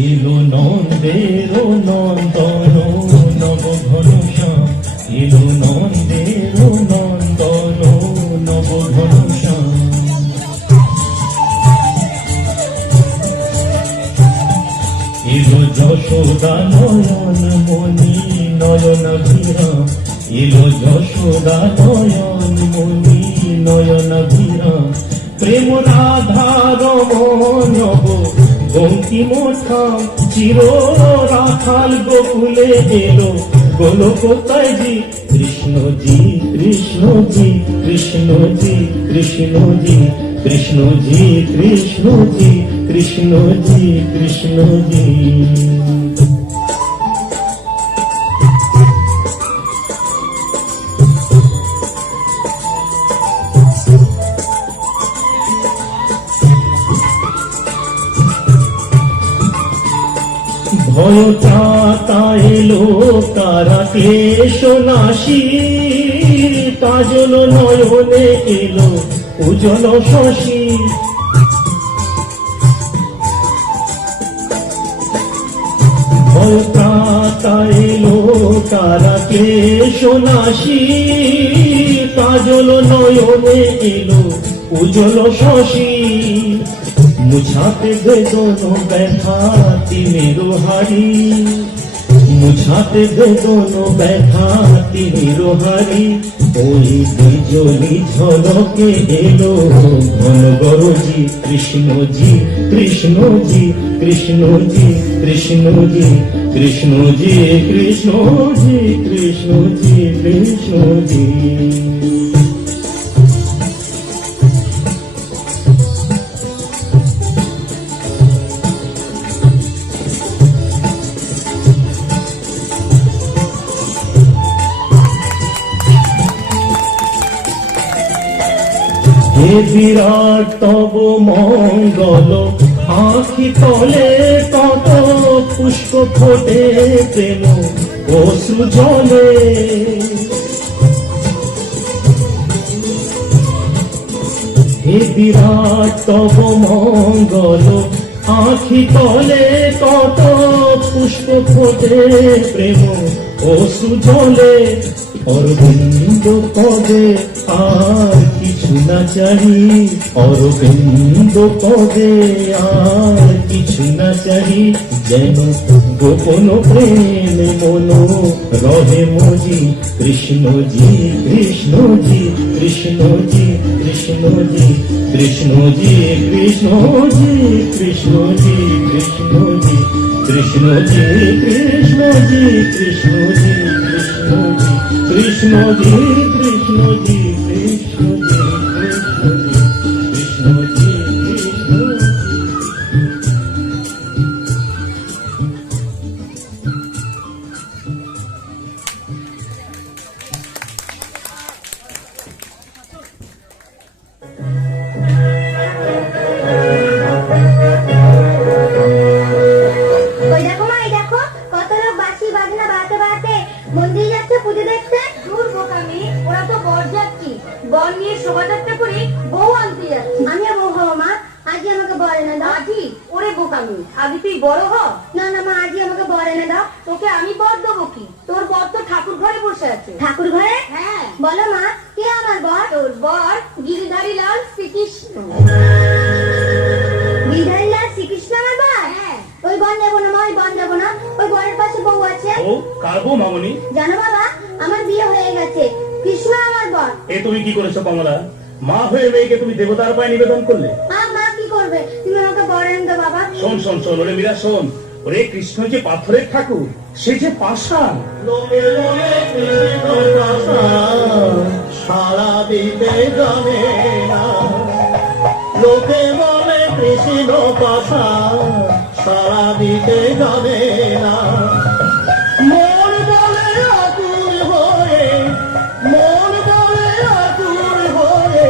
এলো নন্দের নন্দন নব ঘনশ্যাম, এলো নন্দের নন্দন নব ঘনশ্যাম। এলো যশোদা নয়ন মণি নয়ন ভিরাম, এলো যশোদা নয়ন মণি নয়ন ভিরাম। প্রেম রাধার মনব বঙ্কিম ঠাম, চির রাখাল গোকুলে এলো গোলকতায় জি। কৃষ্ণজি কৃষ্ণজি কৃষ্ণজি কৃষ্ণজি কৃষ্ণজি কৃষ্ণজি কৃষ্ণজি কৃষ্ণজি। ভয় ত্রাতা এলো তারা ক্লেশ নাশী, কাজল নয়নে এলো উজ্জ্বল শশী। ভয় ত্রাতা এলো তারা ক্লেশ নাশী, কাজল নয়নে এলো উজ্জ্বল শশী। মুছাতে বেদন ব্যথা তিমির হারি, মুছাতে বেদন ব্যথা তিমির হারি। ওই বিজলি ঝলকে এলো ঘন গরজি। কৃষ্ণজি কৃষ্ণজি কৃষ্ণজি কৃষ্ণজি কৃষ্ণজি কৃষ্ণজি কৃষ্ণজি কৃষ্ণজি। হে বিরাট তব মঙ্গল, আঁখি তলে কত পুষ্প ফোটে প্রেম অশ্রু জলে। হে বিরাট তব মঙ্গল, আঁখি তলে কত পুষ্প ফোটে প্রেম অশ্রু জলে। অরবিন্দ পদে আর কিছু না চাহি, অরবিন্দ পদে আর কিছু না চাহি। যেন গোপন প্রেম মন রহে মজি। কৃষ্ণজি কৃষ্ণজি কৃষ্ণজি কৃষ্ণজি কৃষ্ণজি কৃষ্ণজি কৃষ্ণজি কৃষ্ণজি কৃষ্ণজি কৃষ্ণজি কৃষ্ণজি কৃষ্ণজি কৃষ্ণজি কৃষ্ণজি কৃষ্ণজি কৃষ্ণজি কৃষ্ণজি ওই দেখো মা, এই দেখো কত লোক বাঁশি বাজনা বাজাতে বাজাতে মন্দিরে যাচ্ছে পুজো দেখতে। দূর বোকামি, ওরা তো বর যাচ্ছি, বর নিয়ে শোভাযাত্রা করে বউ আনতে যাচ্ছি। আমিও বউ হবো মা, আজই আমাকে বর এনে দাও। আজই? ওরে বোকামি, আগে তুই বড় হ। না না মা, আজই আমাকে বর এনে দাও। তোকে আমি বর দেবো কি? তোর বর তো ঠাকুর ঘরে বসে আছে। ঠাকুর ঘরে? হ্যাঁ। বলো মা, কে আমার বর? তোর বর গিরিধারী লাল শ্রীকৃষ্ণ। গিরিধারী লাল শ্রীকৃষ্ণ আমার বর? হ্যাঁ। ওই বর নেবো না মা, ওই বর নেবো না। ওই বরের পাশে বউ আছে। ও কার বউ মামনি? জানো বাবা, আমার বিয়ে হয়ে গেছে, কৃষ্ণ আমার বর। এ তুমি কি করেছো কমলা? মা হয়ে মেয়েকে তুমি দেবতার পায়ে নিবেদন করলে। মা কি করবে? তুমি আমাকে বর এনে দাও বাবা। শোন শোন শোন, ওরে মীরা শোন, ওরে কৃষ্ণ যে পাথরের ঠাকুর, সে যে পাষাণ। লোকে বলে কৃষ্ণ পাষাণ, সারা দিতে জানে না। লোকে বলে কৃষ্ণ পাষাণ, সারা দিতে জানে না। মন বলে আকুল হয়ে, মন বলে আকুল হয়ে,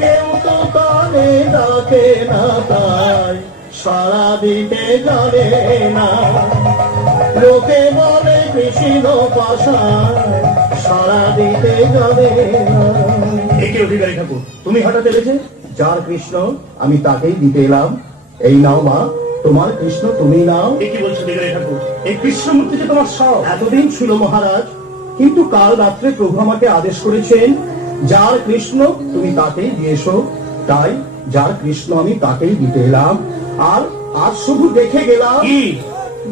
কেউ তো কানে ডাকে না, তাই সারা দিতে জানে না। লোকে বলে কৃষ্ণ পাষাণ, সারা দিতে জানে না। একে অধিকারী ঠাকুর, তুমি হঠাৎ এলেছে? যার কৃষ্ণ আমি তাকেই দিতে এলাম। এই নাও মা, তোমার কৃষ্ণ তুমি নাও। এ কি বলছো অধিকারী ঠাকুর? এই কৃষ্ণ মূর্তি যে তোমার সব। এতদিন ছিল মহারাজ, কিন্তু কাল রাত্রে প্রভু আমাকে আদেশ করেছেন যার কৃষ্ণ তুমি তাকেই দিয়েছো, তাই যার কৃষ্ণ আমি তাকেই দিতে এলাম। আর আজ শুধু দেখে গেলাম,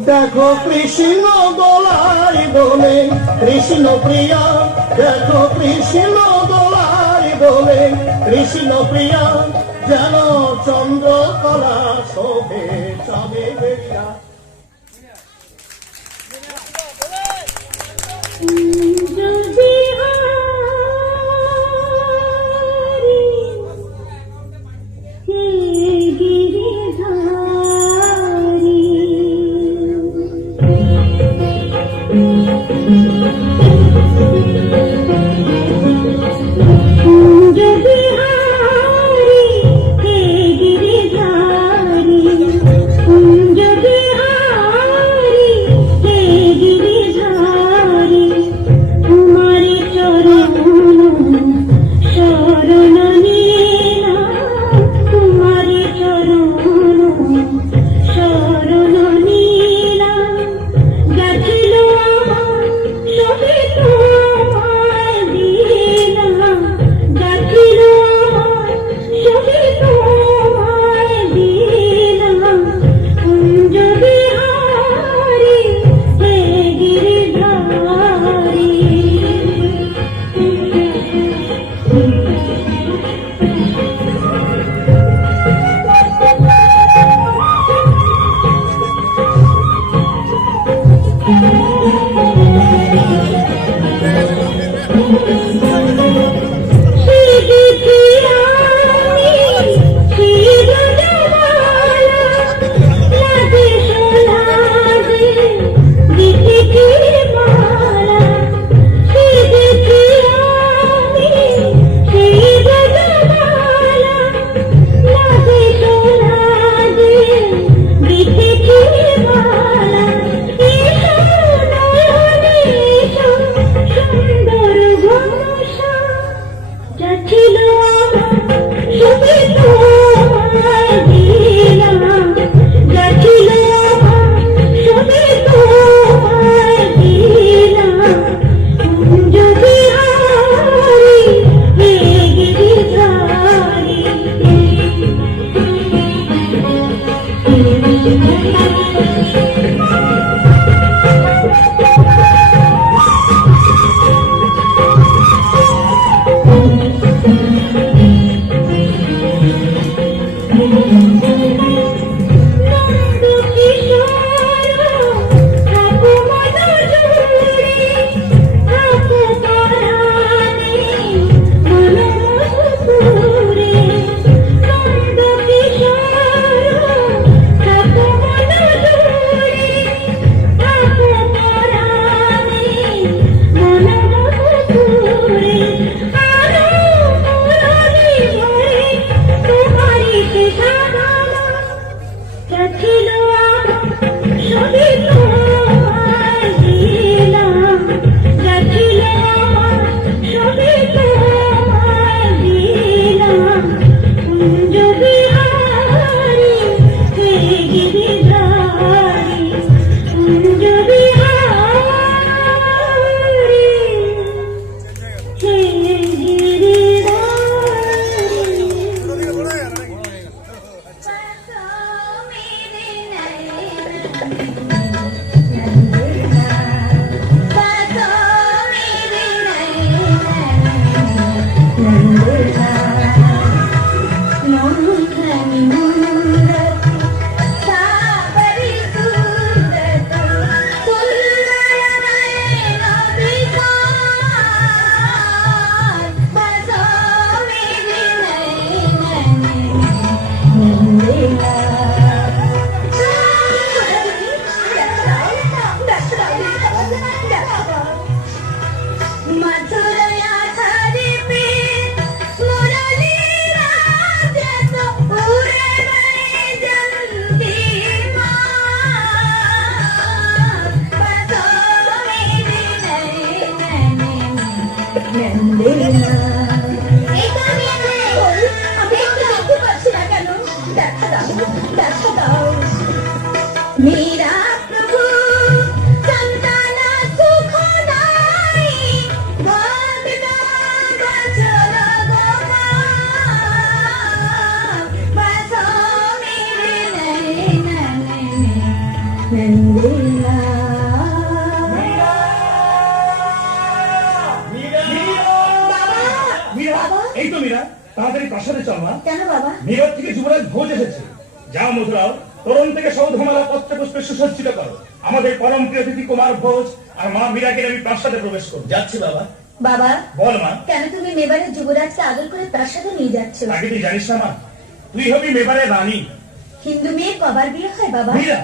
দেখো কৃষ্ণ দোলাই বলে কৃষ্ণ প্রিয়া, দেখো কৃষ্ণ দোলাই বলে কৃষ্ণ প্রিয়া, যেন চন্দ্রকলা শোভে চাঁদে বেরিয়া। যদি হে গিরিধারী, যদি হারি হে গিরিধারী, যদি হারি হে গিরিধারী, তোমারি এই তো মীরা, তাড়াতাড়ি প্রাসাদে চল মা। কেন বাবা? মীরার থেকে যুবরাজ ভোজ এসেছে। যাও মধুরাও, তরুণ থেকে সৌধমালা পত্র পুষ্পে সুসজ্জিত করো। আমাদের পরম প্রিয় অতিথি কুমার ভোজ আর মা মীরাকে আমি প্রাসাদে প্রবেশ করব। যাচ্ছি বাবা। বাবা, বল মা। কেন তুমি মেবারের যুবরাজকে আদর করে প্রাসাদে নিয়ে যাচ্ছ? আগে তুই জানিস না মা, তুই হবি মেবারের রানী। হিন্দু মেয়ের কবার বিয়ে হয় বাবা? মীরা,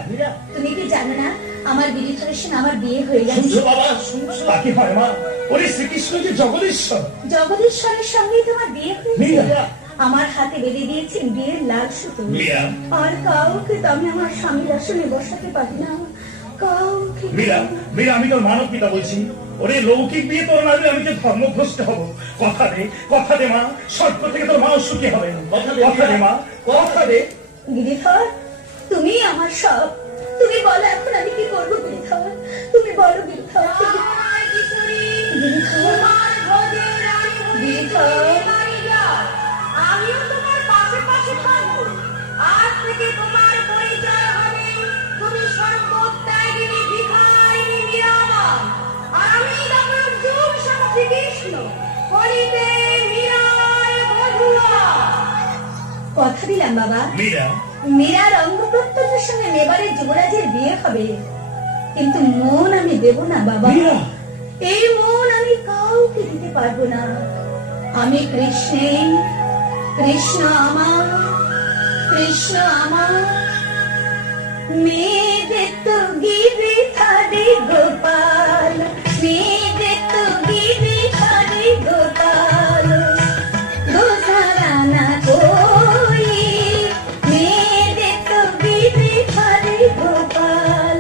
তুমি কি জানো না আমার বিরিধরের সঙ্গে আমার বিয়ে হয়ে গেছে? শুনছো বাবা, শুনছো? তা কি হয় মা? ওরে শ্রীকৃষ্ণ যে জগদীশ্বর। জগদীশ্বরের সঙ্গেই তোমার বিয়ে হয়েছে। মীরা। আমার হাতে বেঁধে দিয়েছেন বিয়ের লাল সুতো। মীরা। আর কাউকে তো আমি আমার স্বামীর আসনে বসাতে পারি না, কাউকে। মীরা, মীরা, আমি তোর মানব পিতা বলছি। ওরে লৌকিক বিয়ে তোর না হলে আমি যে ধর্মভ্রষ্ট হব। কথা দে মা, স্বর্গ থেকে তোর মাও সুখী হবে। কথা দে মা, কথা দে। গিরিধর, তুমি আমার সব। তুমি বলো এখন আমি কি করবো গিরিধর? তুমি বলো গিরিধর। আমিও তোমার পাশে পাশে থাকবো। আজ থেকে তোমার পরিচয় হবে তুমি সর্বত্যাগিনী ভিখারিণী মীরাবাই। আর আমি তখন যুগ সাথী কৃষ্ণ করিতে মীরার বধূয়া। কথা দিলাম বাবা, মীরা, মীরার অঙ্গ প্রত্যঙ্গের সঙ্গে মেবারের যুবরাজের বিয়ে হবে, কিন্তু মন আমি দেব না বাবা। মীরা। এই মন আমি কাউকে দিতে পারবো না। আমি কৃষ্ণের, কৃষ্ণ আমার, কৃষ্ণ আমার। মেঘে তো গিরি থারি গোপাল, মেঘে তো গিরি থারি গোপাল। গোসারানা কই, মেঘে তো গিরি থারি গোপাল,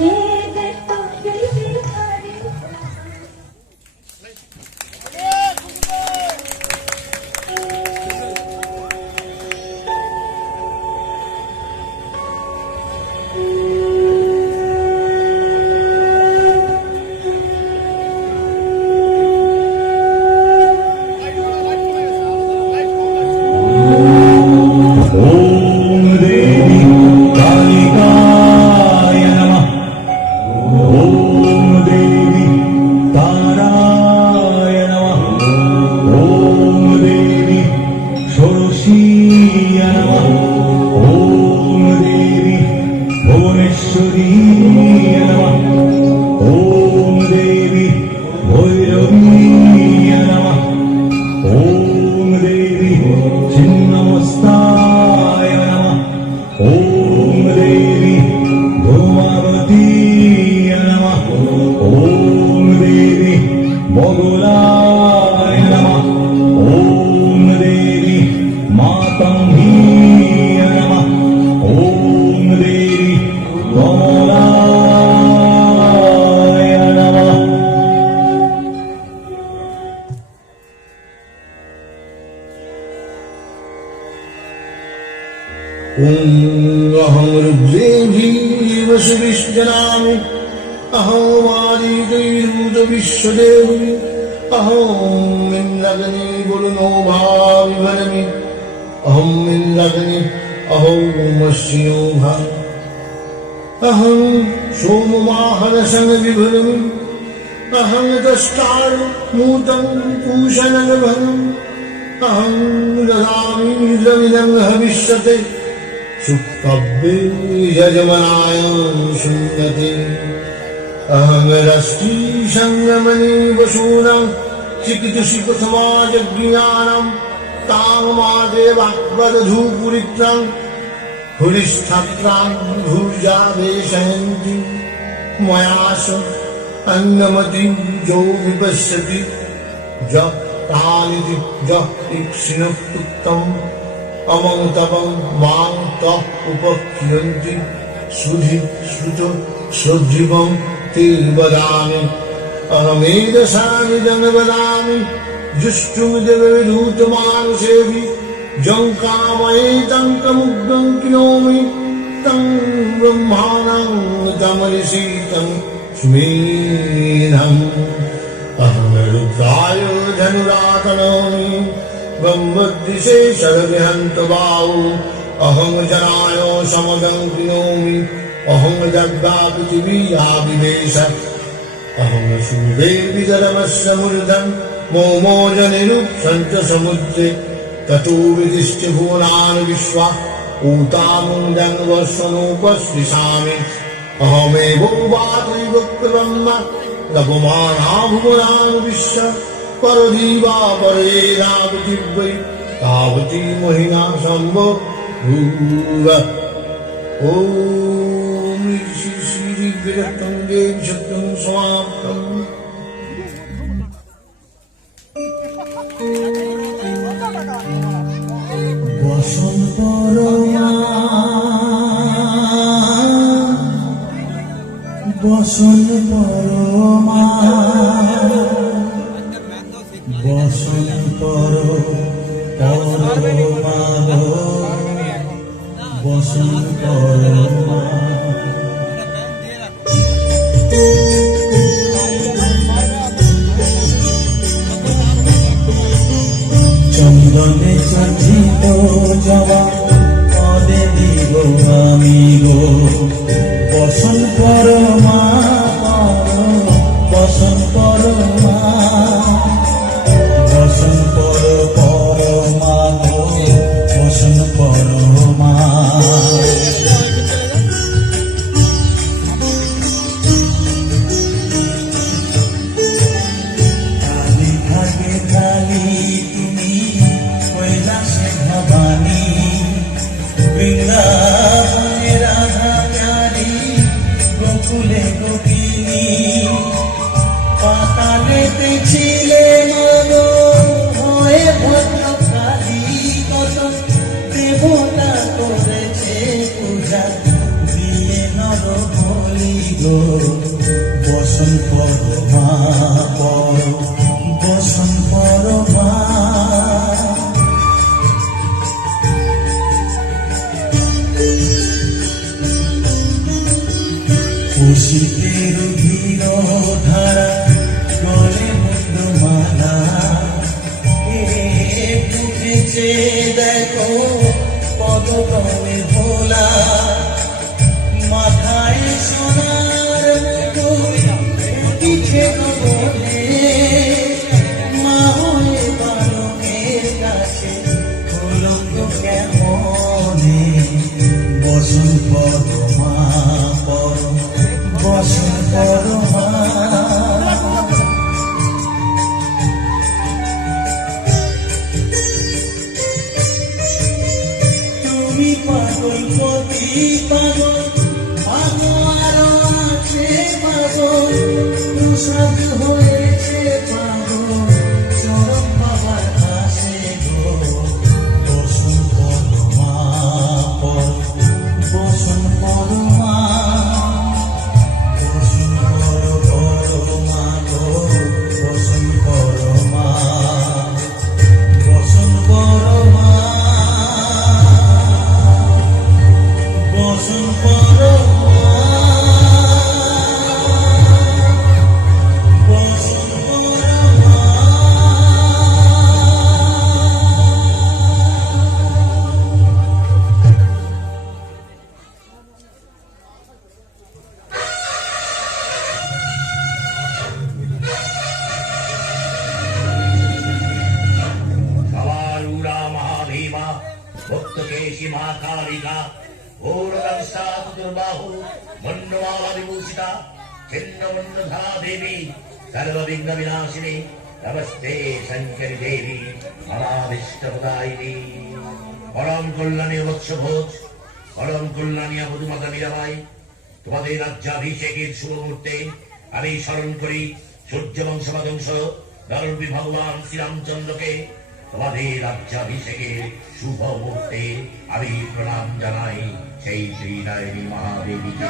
মেঘে তো গিরি থারি গোপাল। ओम देवी कालिकाय नमः। ओम देवी ताराय नमः। ओम देवी षोडशीय नमः। ओम देवी भुवनेश्वरीय नमः। ओम देवी भैरवीय नमः। ओम देवी छिन्नमस्ताय नमः। ओम देवी धूमावतीय नमः। ओम देवी बगुलाय नमः। ओम देवी मातंगीय नमः। ओम देवी कमलाय नमः। अहं रुद्रेभि वसुविश्वनामि। अहं वादिदैरूतविश्वदेवि। अहं इन्द्रगणि गुरुनो भाविभरमि। अहं इन्द्रगणि अहोमस्यो भा। अहं सोमवाहनसंविभरमि। अहं दष्टारूतं पूषणगभरम्। अहं ददामि द्रविणं हविष्यते सुप्तव्ये यजमानाय शून्यते। अहं रष्टि संगमनि वसूनां चिकितुषि प्रथमाजज्ञानां ताममादेवाक्वदधूपुरित्रां हुरिष्ठात्रां भुजावेशयन्ति। मयास अन्नमति जो विपश्यति ज तानिति ज इप्सिनः उत्तमम्। अमं तपं मां तः उपक्रियन्ति। सुधि श्रुत सजीवं ते वदामि। अहमेदशानि जन वदामि। जुष्टुमिदविधूतमानुषेभि जं कामये तं कमुग्धं किनोमि। तं ब्रह्माणं तमरिषीतं स्मेनम्। अहं रुद्राय धनुरातनोमि। ब्रह्मद्विषे शरविहन्तबाहु। अहं जनाय समदं किनोमि। अहं जग्गा पृथिवी आविवेश। अहं सूर्ये विदरमस्य मूर्धन् মৌমোজনিরূপ সঞ্চ সমুদ্রে চতুর্দিষ্ট ভুবনানি বিশ্বা ऊतामुदं वर्षणोपश्लिषामि अहमेव वातुविभक्तब्रह्म लभमानाभुवनानि विश्व परदीवा परेदावति वै तावती महिना सम्भूव ॐ श्री श्री ऋग्वेदत्तङ्गे विशुद्धं समाप्तम् বসন পরমা বসন পরমা বসন পর পরমা বসন পরমা চন্দনে চর্চিত জবা পদে দিব আমি গো বসন পরমা বসন পরমা বসন পরমা গো বসন পরমা কালি থাকে কালি তুমি কৈলাসে ভবানী বৃন্দাবনে রাধা প্যারি গোকুলে গোপিনী পাতালেতে ছিলে মানো হয়ে ভদ্রকালী কত দেবতা করেছে পূজা দিয়ে নর বলি গো বসন পরমা পর বসন পরমা শীতের ধীর ধারা গলে মুদ্রমালা উঠেছে দেখো পদতলে ভোলা মাথায় সোনার পিঠে বলে মা হয়ে বালকের কাছে কলঙ্ক কেমনে বসন পরমা পর বসন পরমা তুমি পাগল পতি পাগল পাগল আছে পাগল প্রসাদ হয়েছে পাগল চরম বাবার আসে গো বসন পরমা পর বসন পরমা বসন পরমা গো বসন পরমা বসন পরমা বসন পরমা বসন পরমা সবারুরা মহাভীমা ভক্তকেশী মা কালিকা ঘোরদংশা দুর্বাহু মন্ডমালা বিভূষিতা ছিন্নমন্ডধা দেবী সর্ববিঘ্ন বিনাশিনী নমস্তে শঙ্করী দেবী মমাভীষ্টপ্রদায়িনী পরম কল্যাণী বৎসভোজ পরম কল্যাণী মধুমাতা মীরাবাই তোমাদের রাজ্যাভিষেকের শুভ মুহূর্তে আমি স্মরণ করি সূর্য বংশবংশ নরবী ভগবান শ্রীরামচন্দ্রকে তোমাদের রাজ্যাভিষেকের শুভ মুহূর্তে আমি প্রণাম জানাই সেই শ্রীনারায়ণী মহাদেবীকে।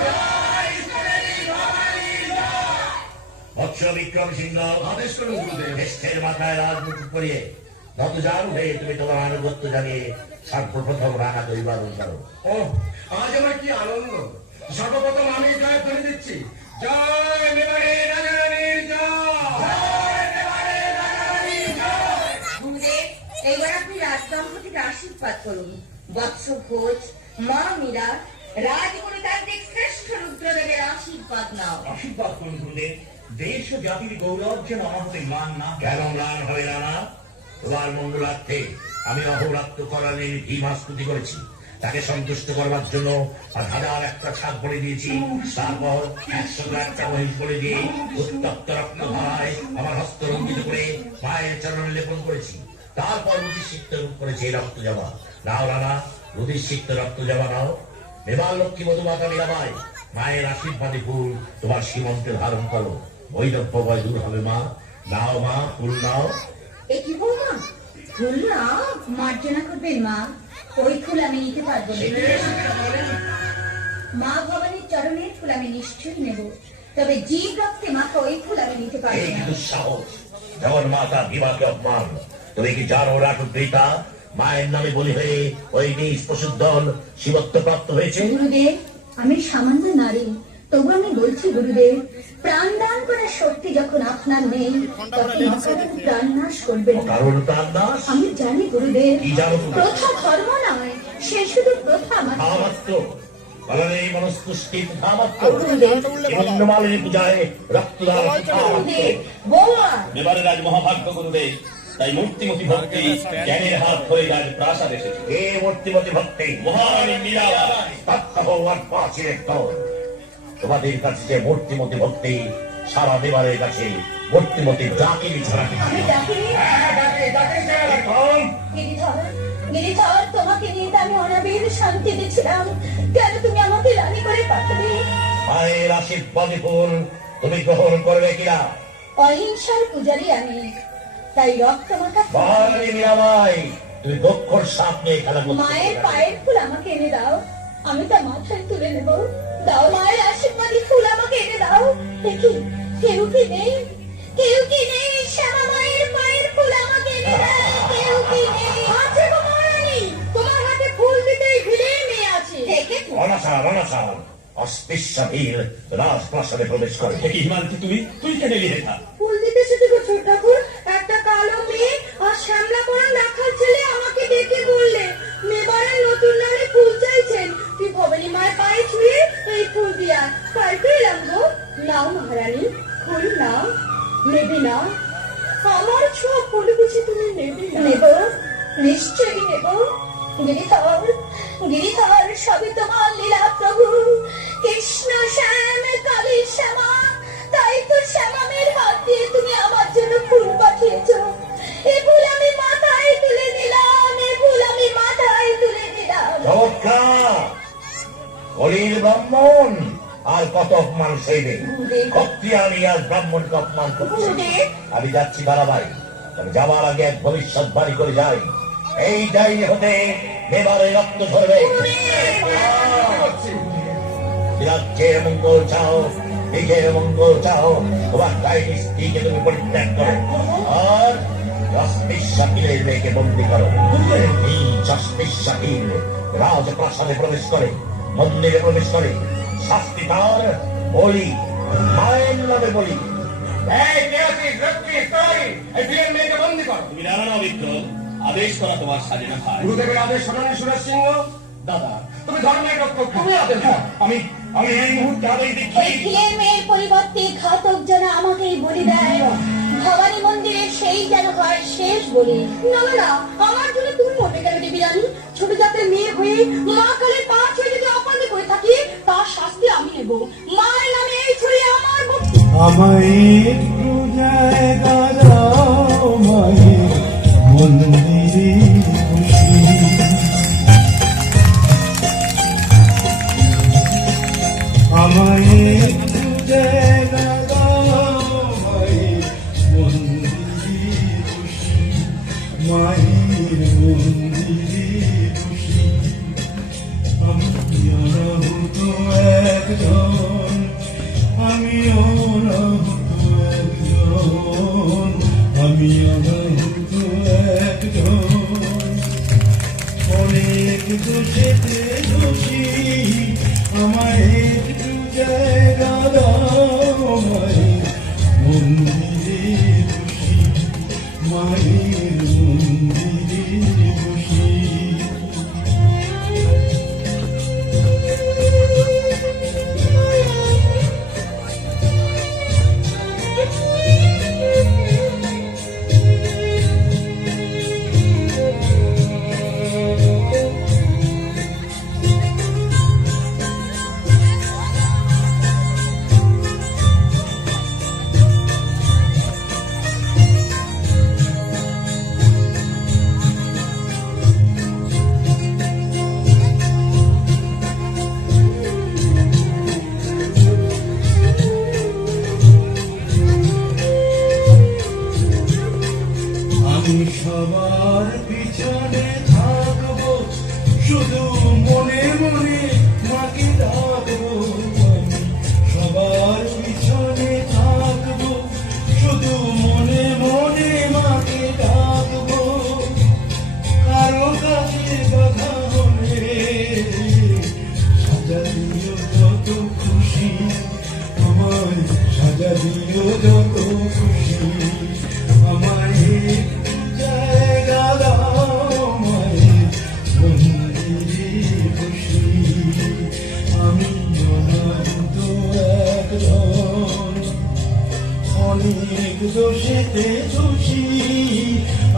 বৎস বিক্রম সিংহ আদেশ করুন গুরুদেব। জ্যেষ্ঠের মাথায় রাজমুকুট পরিয়ে নতজানু হয়ে তুমি তোমার আনুগত্য জানিয়ে সর্বপ্রথম রাঙা দৈবারণ করো। ও আজ আমার কি আনন্দ! সর্বপ্রথম আমি জয় করে দিচ্ছি, জয় মেবারে রাজারানীর জয়। গুরুদেব, এইবার আপনি রাজদম্পতিকে আশীর্বাদ করুন। বৎস ভোজ, মা মীরা, রাজগুরু তান্ত্রিক শ্রেষ্ঠ রুদ্রদেবের আশীর্বাদ নাও। আশীর্বাদ করুন গুরুদেব। দেশ ও জাতির গৌরব যেন আমার হতে মান না কেন ম্লান হবে না? তোমার মঙ্গলার্থে আমি অহোরাত্র করালে ভীমা স্তুতি করেছি। তাকে সন্তুষ্ট করবার জন্য 1001টা ছাগ বলে দিয়েছি। তারপর 101টা মহিষ বলে দিয়ে উত্তপ্ত রক্ত ধারায় আমার হস্ত রঞ্জিত করে পায়ের চরণে লেপন করেছি। তারপর রুধিরসিক্ত রূপ করেছে এই রক্ত জমা। নাও রানা, রুধিরসিক্ত রক্ত জমা নাও। মেবার লক্ষ্মী মধুমাতা মীরাবাই, মায়ের আশীর্বাদী ফুল তোমার সীমন্তে ধারণ করো। বৈদব্য ভয় দূর হবে মা। নাও মা, ফুল নাও। এ কি বৌমা, ফুল না মার্জনা করবেন মা? ওই ফুল আমি নিতে পারবো না। মা ভবানীর চরণের ফুল আমি নিশ্চয়ই নেব, তবে জীব রক্তে মাখা ওই ফুল আমি নিতে পারবো এই না। দুঃসাহস! যেমন মাতা ভীমাকে অপমান, তুমি কি জানো রাটুদ্রিতা মায়ের নামে বলি হয়ে ওই নিজ পশুর দল শিবত্ব প্রাপ্ত হয়েছে? গুরুদেব, আমি সামান্য নারী, তবু আমি বলছি গুরুদেব, প্রাণ দান করার শক্তি যখন আপনার নেই, তখন অকারণ প্রাণ নাশ করবেন না। কারণ প্রাণ নাশ? আমি জানি গুরুদেব, কি জানো তুমি? প্রথা ধর্ম নয়, সে শুধু প্রথা মাত্র। ভাবাত্ম বলনে মনস্তুষ্টি ভাবাত্ম গুরুদেব, হিরণ্যমালিনী পূজায় রক্তদান গুরুদেব, বৌমা, এবারে রাজ মহাভাগ্য গুরুদেব, তাই মূর্তিমতি ভক্তি জ্ঞানের হাত ধরে রাজ প্রাসাদ এসেছে। এ মূর্তিমতি ভক্তি মহারানী মীরাবাই, আর পাঁচের দল। তোমাদের কাছে যে মূর্তিমতি ভক্তি, সারা দেবারের কাছে মূর্তিমতি ডাকিনি ছাড়া কিছু আমি না। ডাকিনি। কম গিরিধর, গিরিধর, তোমাকে নিয়ে তো আমি অনাবিল শান্তি দিচ্ছিলাম, কেন তুমি আমাকে রানী করে পাঠাবে? মায়ের আশীর্বাদী ফুল তুমি গ্রহণ করবে কিনা? অহিংসার পূজারী আমি, তাই রক্ত মাখা ফুল। মহারানী মীরাবাই, তুমি দক্ষর সাপ নিয়ে খেলা করছো। মায়ের পায়ের ফুল আমাকে এনে দাও, আমি তা মাথায় তুলে নেব। দাও মায়ের আশীর্বাদী ফুল আমাকে এনে দাও। দেখি কেউ কি নেই, কেউ কি নেই? শ্যামা মায়ের পায়ের ফুল আমাকে এনে দাও, কেউ কি নেই? আছে গো মহারানী, তোমার হাতে ফুল দিতেই ভিড়ে মেয়ে আছে। দেখে তো। অনাচার অনাচার অস্পৃশ্যহীন রাজপ্রাসাদে প্রবেশ করে। কি হিমালতি, তুই কেন এলি হেথা? ফুল দিতে শুধু গো ছোট ঠাকুর, একটা কালো মেয়ে আর শ্যামলা পরা রাখাল ছেলে আমাকে ডেকে বললে মেবারের নতুন নারী ফুল চাইছেন, তুই ভবানী মায়ের পায়ে ছুঁয়ে এই ফুল দিয়া। তাই তো এলাম গো। নাও মহারানী, ফুল নাও। নেবে না? আমার সব ফুল বুঝি তুমি নেবে না? নেব, নিশ্চয়ই নেব। গিরিধর, গিরিধর, সবই তোমার লীলা প্রভু। কৃষ্ণ শ্যাম কালী শ্যামা, তাই তো শ্যামামের হাত দিয়ে তুমি আমার জন্য ফুল পাঠিয়েছ। এ ফুল আমি মাথায় তুলে নিলাম, এ ফুল আমি মাথায় তুলে নিলাম। চমৎকার! হরির ব্রাহ্মণ আর কত অপমান সইবে? ক্ষত্রিয়ানি আর ব্রাহ্মণকে অপমান করছে। গুরুদেব, আমি যাচ্ছি বাড়াবাই, তবে যাওয়ার আগে এক ভবিষ্যৎবাণী করে যাই। এই ডাইনি হতে এবারে রক্ত ঝরবে। রাজ্যের মঙ্গল চাও, নিজের মঙ্গল চাও, তোমার ডাইনি স্ত্রীকে তুমি পরিত্যাগ করো আর অস্পৃশ্যাহীনের মেয়েকে বন্দি করো। এই অস্পৃশ্যাহীন রাজপ্রাসাদে প্রবেশ করে, মন্দিরে প্রবেশ করে, শাস্তি তার বলি, মায়ের নামে বলি। মেয়েকে বন্দি কর। তুমি জানো না বিক্রম, আদেশ করা তোমার সাজে না ভাই। গুরুদেবের আদেশ শোনানি সুরেশ সিংহ। দাদা, তুমি ধর্মের রক্ষক, তুমি আদেশ দাও। আমি আমি এই মুহূর্তে আদেশ দিচ্ছি। ওই খিলের মেয়ের পরিবর্তে ঘাতক যেন আমাকেই বলি দেয়। ভবানী মন্দিরের সেই যেন হয় শেষ বলি। না না না, আমার জন্য তুমি মরবে কেন দেবী রানী? ছোট জাতের মেয়ে হয়ে মা কালের পা ছুঁয়ে যদি অপরাধ করে থাকি, তার শাস্তি আমি নেব। মায়ের নামে এই ছুঁয়ে আমার মুক্তি। আমায় একটু জায়গা দাও মায়ের মন্দিরে বসি। আমায় একটু জায়গা দাও মায়ের মন্দিরে বসি, মায়ের মন্দিরে বসি। আমি অনাহুত একজন, আমি অনাহুত একজন, আমি অনাহুত একজন। অনেক দোষেতে দোষী, আমায় একটু জায়গা দাও মায়ের মন্দিরে বসি, মায়ের মন্দিরে বসি। সবার পিছনে থাকবো, শুধু মনে মনে মাকে ডাকবো। আমি সবার পিছনে থাকবো, শুধু মনে মনে মাকে ডাকবো। কারো কাছে বাধা হলে সাজা দিও যত খুশি, আমায় সাজা দিও যত খুশি। আমায় একটু জায়গা দাও, আমায় মন্দিরে খুশি। আমি অনন্ত একজন, অনেক দোষেতে দোষী।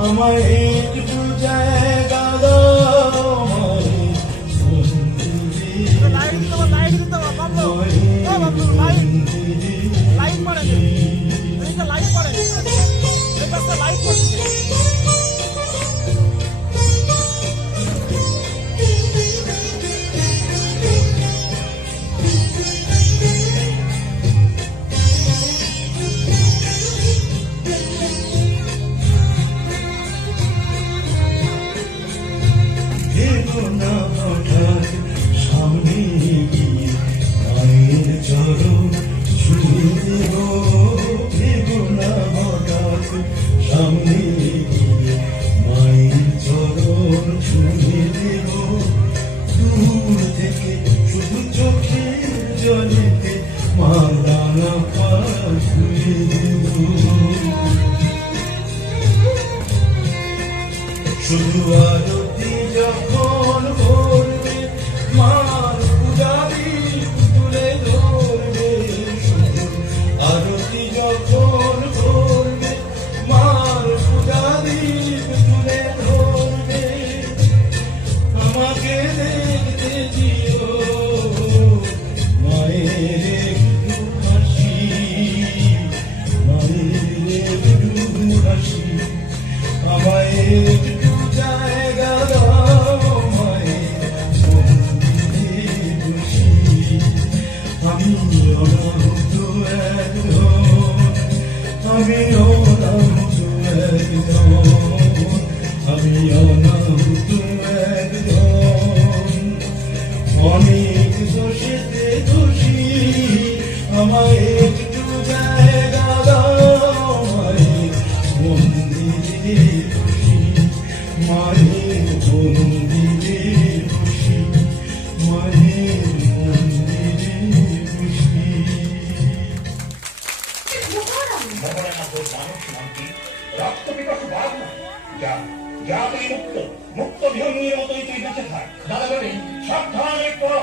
আমায় একটু জায়গা দাও, আমায় মন্দিরে ভেবো না হঠাৎ সামনে গিয়ে মায়ের চরণ ছুঁয়ে দেব। ভেবো না হঠাৎ সামনে গিয়ে মায়ের চরণ ছুঁয়ে দেব। দূর থেকে শুধু চোখের জলেতে মার রাঙা পা ছুঁয়ে দেব। শুধু আরতি যখন করবে মার পূজারি তুলে ধরবে। শুধু আরতি যখন করবে মার পূজারি তুলে ধরবে। আমাকে দেখতে দিও মায়ের একটু হাসি, মায়ের একটু হাসি। আমায় একটু জায়গা দাও, মায়ের মন্দিরে খুশি। আমি অনাহত একজন, আমি অনাহত একজন, আমি অনাহত একজন। অনেক দোষেতে দোষী। আমায় একটু জায়গা দাও, মায়ের মন্দিরে খুশি। মায়ের মন্দিরে খুশি, মায়ের মন্দিরে খুশি। মোহনের মতো মানুষ শান্তি, রক্ত পিপাসু বাদ না। যা যা তুই মুক্ত, মুক্ত বিহঙ্গের মতোই তুই বেঁচে থাক। দাদা বলি সাবধানে কর,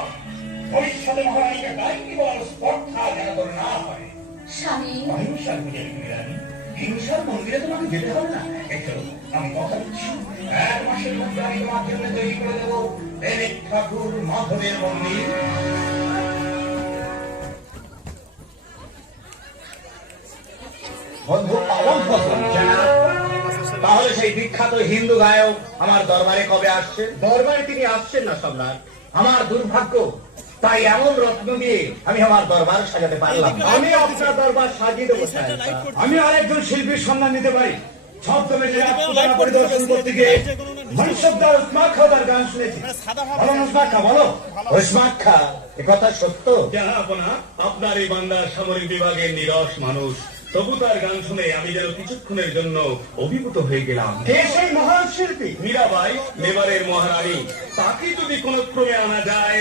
ভবিষ্যতে মহারানীকে ডাইনি বল স্পর্ধা যেন তোর না হয়। স্বামী, অহিংসার পূজারি রানী, হিংসার মন্দিরে তোমাকে যেতে হবে না। এসো, আমি কথা দিচ্ছি, 1 মাসের মধ্যে আমি তোমার জন্য তৈরি করে দেবো দেবী ঠাকুর মাধবের মন্দির। বন্ধু পালন তাহলে সেই বিখ্যাত হিন্দু গায়ক আমার দরবারে কবে আসছে? দরবারে তিনি আসছেন না সম্রাট। আমার দুর্ভাগ্য, তাই এমন রত্ন দিয়ে আমি আমার দরবার সাজাতে পারলাম না। আমি আপনার দরবার সাজিয়ে দেবো সাহেব। আমি আরেকজন শিল্পীর সন্ধান নিতে পারি। ছদ্মবেশে রাজপুতানা পরিদর্শন করতে গিয়ে মনসবদার উসমান খাঁ তার গান শুনেছি। বলো উসমান খাঁ, বলো। ওসমান খাঁ, এ কথা সত্য? জাহাপনা, আপনার এই বান্দা সামরিক বিভাগের নিরস মানুষ, তবু তার গান শুনে আমি যেন কিছুক্ষণের জন্য অভিভূত হয়ে গেলাম। কে সেই মহান শিল্পী? মীরাবাই, মেবারের মহারানী, তাকে যদি কোন ক্রমে আনা যায়।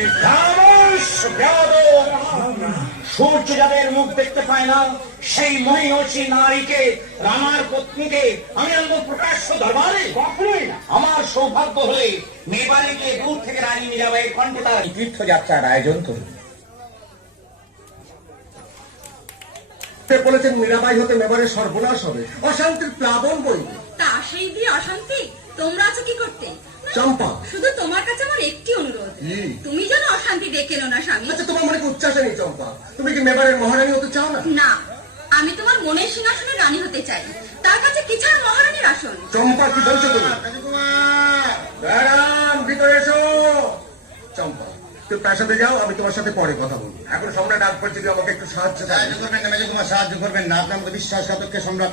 সূর্য যাদের মুখ দেখতে পায় না, সেই মহিষী নারীকে, রামার পত্নীকে আমি আনবো প্রকাশ্য দরবারে? কখনোই না। আমার সৌভাগ্য হলে মেবারিকে দূর থেকে রানী মীরাবাইয়ের কণ্ঠে তার তীর্থযাত্রার আয়োজন করুন। বলেছেন মীরাবাই হতে মেবারের সর্বনাশ হবে, অশান্তির প্লাবন বইবে। তা সেই দিয়ে অশান্তি তোমরা আছো কি করতে? চম্পা, শুধু তোমার কাছে আমার একটি অনুরোধ, কি? তুমি যেন অশান্তি ডেকে নো না স্বামী। আচ্ছা তোমার মনে কি উচ্চাসে নেই চম্পা? তুমি কি মেবারের মহারানী হতে চাও না? না, আমি তোমার মনের সিংহাসনে রানী হতে চাই, তার কাছে কি ছাড় মহারানীর আসন। চম্পা, কি বলছো তুমি? ম্যাডাম ভিতরে এসো। চম্পা, তুই তার সাথে যাও, আমি তোমার সাথে পরে কথা বলবো। এখন সম্রাট আকবর যদি আমাকে একটু সাহায্য করবেন না মেজো তোমার, সাহায্য করবেন না। আপনার মতো বিশ্বাসঘাতককে সম্রাট।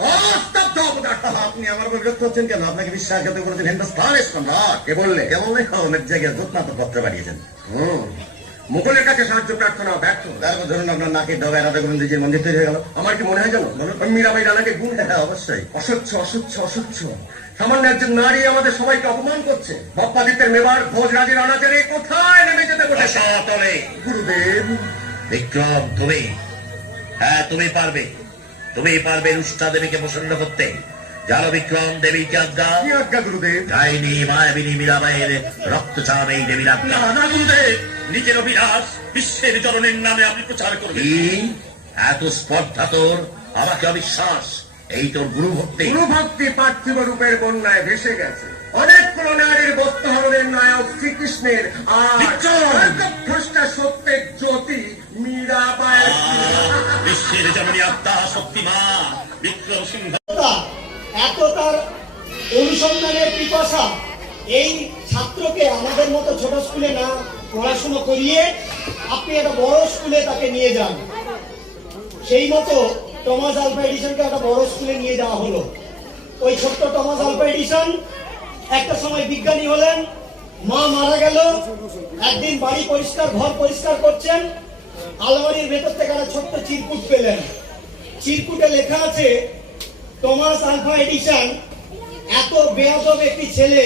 আপনি আমার উপর বিরক্ত হচ্ছেন কেন? আপনাকে বিশ্বাসঘাতক করেছেন হিন্দুস্তানের সম্রাট। কে বললে? কে বললে? অনেক জায়গায় যোতনা তো পত্র বানিয়েছেন। মুঘলের কাছে সাহায্য প্রার্থনা ব্যর্থ। তারপর ধরুন আপনার নাকের ডগায় রাধা গোবিন্দজির মন্দির তৈরি হয়ে গেল। আমার কি মনে হয় জানো, মীরাবাই রানাকে গুণ। হ্যাঁ অবশ্যই। অস্বচ্ছ অস্বচ্ছ অস্বচ্ছ সামান্য একজন নারী আমাদের সবাইকে অপমান করছে। বপ্পাদিত্যের মেবার ভোজরাজের অনাচারে কোথায় নেমে যেতে বসে? তলে গুরুদেব, বিক্রম, তুমি পারবে, তুমি পারবে রুষ্টা দেবীকে প্রসন্ন করতে। জানো বিক্রম, দেবীকে আজ্ঞা। কি আজ্ঞা গুরুদেব? ডাইনি মায়াবিনী মীরাবাইয়ের রক্তচাপ এই দেবীর আজ্ঞা। না গুরুদেব, নিজের অভিলাষ বিশ্বের জননীর নামে আপনি প্রচার করবেন। কি এত স্পর্ধা তোর? আমাকে অবিশ্বাস, এই তোর গুরু ভক্তি। গুরুভক্তি পার্থিব রূপের বন্যায় ভেসে গেছে। অনেক নারীর বস্ত্রহরণের নায়ক শ্রীকৃষ্ণের আর বিক্রম! ভ্রষ্টা সত্যের জ্যোতি মীরাবাই। বিশ্বের জননী আত্মা শক্তিমা বিক্রম সিংহ। এত তার অনুসন্ধানের পিপাসা, এই ছাত্রকে আমাদের মতো ছোট স্কুলে না পড়াশোনা করিয়ে আপনি একটা বড় স্কুলে তাকে নিয়ে যান। সেই মতো টমাস আলভা এডিসনকে একটা বড় স্কুলে নিয়ে যাওয়া হলো। ওই ছোট্ট টমাস আলভা এডিসন একটা সময় বিজ্ঞানী হলেন, মা মারা গেল, একদিন বাড়ি পরিষ্কার, ঘর পরিষ্কার করছেন, আলমারির ভেতর থেকে একটা ছোট্ট চিরকুট পেলেন। চিরকুটে লেখা আছে, টমাস আলভা এডিসন এত বেয়াদব একটি ছেলে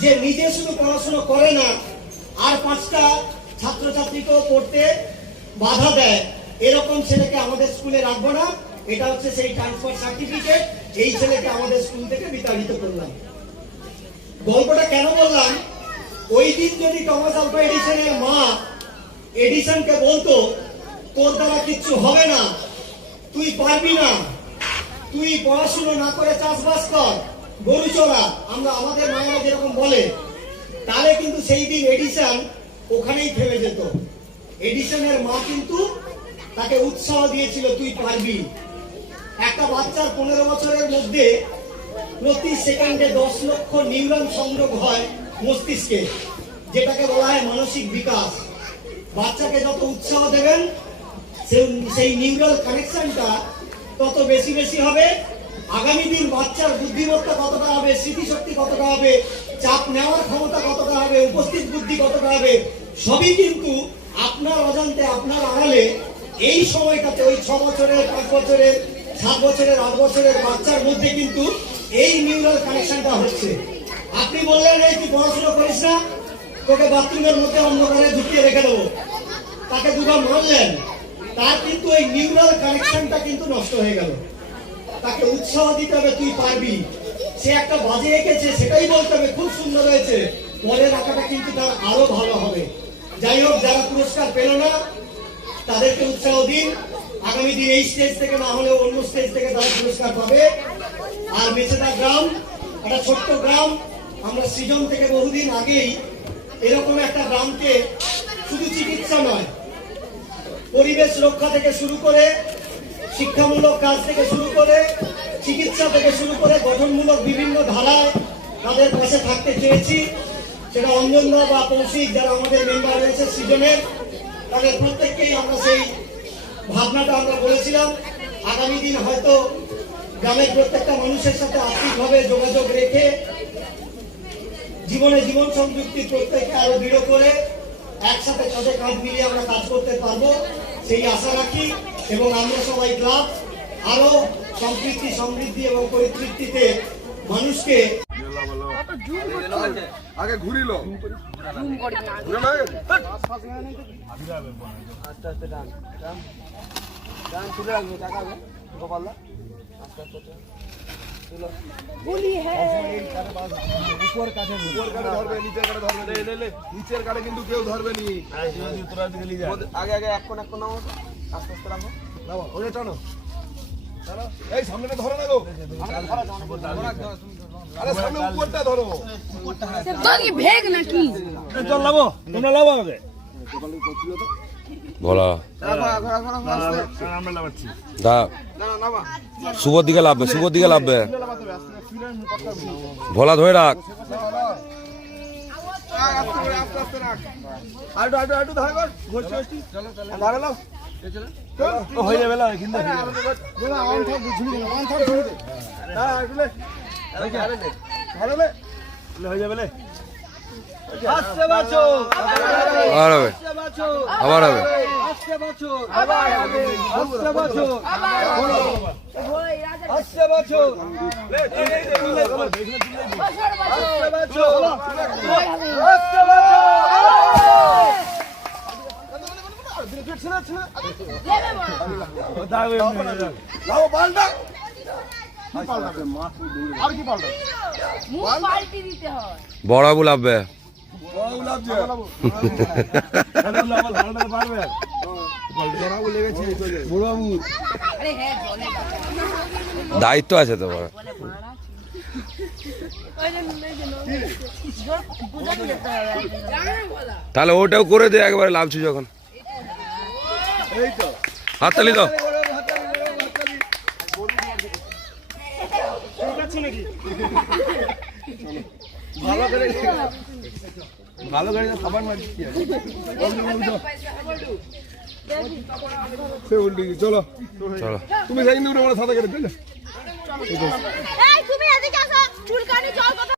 যে নিজে শুধু পড়াশোনা করে না, আর 5টা ছাত্রছাত্রীকেও পড়তে বাধা দেয়। এরকম ছেলেকে আমাদের স্কুলে রাখবো না। এটা হচ্ছে সেই ট্রান্সফার সার্টিফিকেট। এই ছেলেকে আমাদের স্কুল থেকে বিতাড়িত করলাম। গল্পটা কেন বললাম? ওই দিন যদি টমাস আলভা এডিসনের মা এডিসনকে বলতো, তোর দ্বারা কিচ্ছু হবে না, তুই পারবি না, তুই পড়াশুনো না করে চাষবাস কর, গরু চড়া, আমরা আমাদের মায়েরা যেরকম বলে, তাহলে কিন্তু সেই দিন এডিসন ওখানেই থেমে যেত। এডিসনের মা কিন্তু তাকে উৎসাহ দিয়েছিল, তুই পারবি। একটা বাচ্চার 15 বছরের মধ্যে প্রতি সেকেন্ডে 10 লক্ষ নিউরন সংযোগ হয় মস্তিষ্কে, যেটাকে বলা হয় মানসিক বিকাশ। বাচ্চাকে যত উৎসাহ দেবেন সেই নিউরাল কানেকশনটা তত বেশি বেশি হবে। আগামী দিন বাচ্চার বুদ্ধিমত্তা কতটা হবে, স্মৃতিশক্তি কতটা হবে, চাপ নেওয়ার ক্ষমতা কতটা হবে, উপস্থিত বুদ্ধি কতটা হবে, সবই কিন্তু আপনার অজান্তে, আপনার আড়ালে এই সময়টাতে ওই 6 বছরের, 5 বছরের, 7 বছরের, 8 বছরের বাচ্চার মধ্যে কিন্তু এই নিউরাল কানেকশনটা হচ্ছে। আপনি বললেন, এই তুই পড়াশোনা করিস না, তোকে বাথরুমের মধ্যে অন্ধকারে ঢুকিয়ে রেখে দেবো, তাকে দুবার মারলেন, তার কিন্তু এই নিউরাল কানেকশনটা কিন্তু নষ্ট হয়ে গেল। তাকে উৎসাহ দিতে হবে, তুই পারবি। সে একটা বাজে এঁকেছে, সেটাই বলতে হবে খুব সুন্দর হয়েছে, পরের আঁকাটা কিন্তু তার আরো ভালো হবে। যাই হোক, যারা পুরস্কার পেল না তাদেরকে উৎসাহ দিন। আগামী দিন এই স্টেজ থেকে না হলেও অন্য স্টেজ থেকে তারা পুরস্কার পাবে। আর মেছেদা গ্রাম একটা ছোট্ট গ্রাম, আমরা সৃজন থেকে বহুদিন আগেই এরকম একটা গ্রামকে শুধু চিকিৎসা নয়, পরিবেশ রক্ষা থেকে শুরু করে, শিক্ষামূলক কাজ থেকে শুরু করে, চিকিৎসা থেকে শুরু করে গঠনমূলক বিভিন্ন ধারায় তাদের পাশে থাকতে চেয়েছি। সেটা অঞ্জনদা বা কৌশিক, যারা আমাদের মেম্বার রয়েছে সৃজনের, তাদের প্রত্যেককেই আমরা সেই ভাবনাটা আমরা বলেছিলাম। আগামী দিন হয়তো গ্রামের প্রত্যেকটা মানুষের সাথে আর্থিকভাবে যোগাযোগ রেখে জীবন সংযুক্তি প্রত্যেককে আরো দৃঢ় করে একসাথে কাঁধে কাঁধ মিলিয়ে আমরা কাজ করতে পারবো, সেই আশা রাখি। এবং আমরা সবাই ক্লাব আরো সম্প্রীতি, সমৃদ্ধি এবং পরিতৃপ্তিতে মানুষকে আগে ঘুরিল নিচের কাঠে কিন্তু কেউ ধরবে নি। আগে আগে এক কোন নামো, আস্তে আস্তে নামো, নামো ওটা টানো, এই সামনেটা ধরো না গো, আরে সামনে উপরটা ধরো। ভেগ নাকি চল লাবো, তোমরা লাবো আগে ভোলা দা শুভর দিকে লাভবে, শুভর দিকে লাভবে, ভোলা ধরে রাখ। আস্তে করে আস্তে আস্তে রাখ আটু ধারে কর ঘষছি ঘষছি ধারে লাও হয়ে যাবে না কিন্তু হয়ে যাবে আসতে বাঁচো আবার হবে আবার হবে আসতে বাঁচো আবার হবে আসতে বাঁচো আসতে বাঁচো আসতে বাঁচো আসতে বড়াবু লাগবে দায়িত্ব আছে তো বড় তাহলে ওটাও করে দে একবারে লাভছি যখন হাততালি তো ভালো গাড়ি খাবার মারি চলো চলো তুমি সেদিন সাঁতার কেটে চলো তুমি এদিকে আসো চুলকানি জল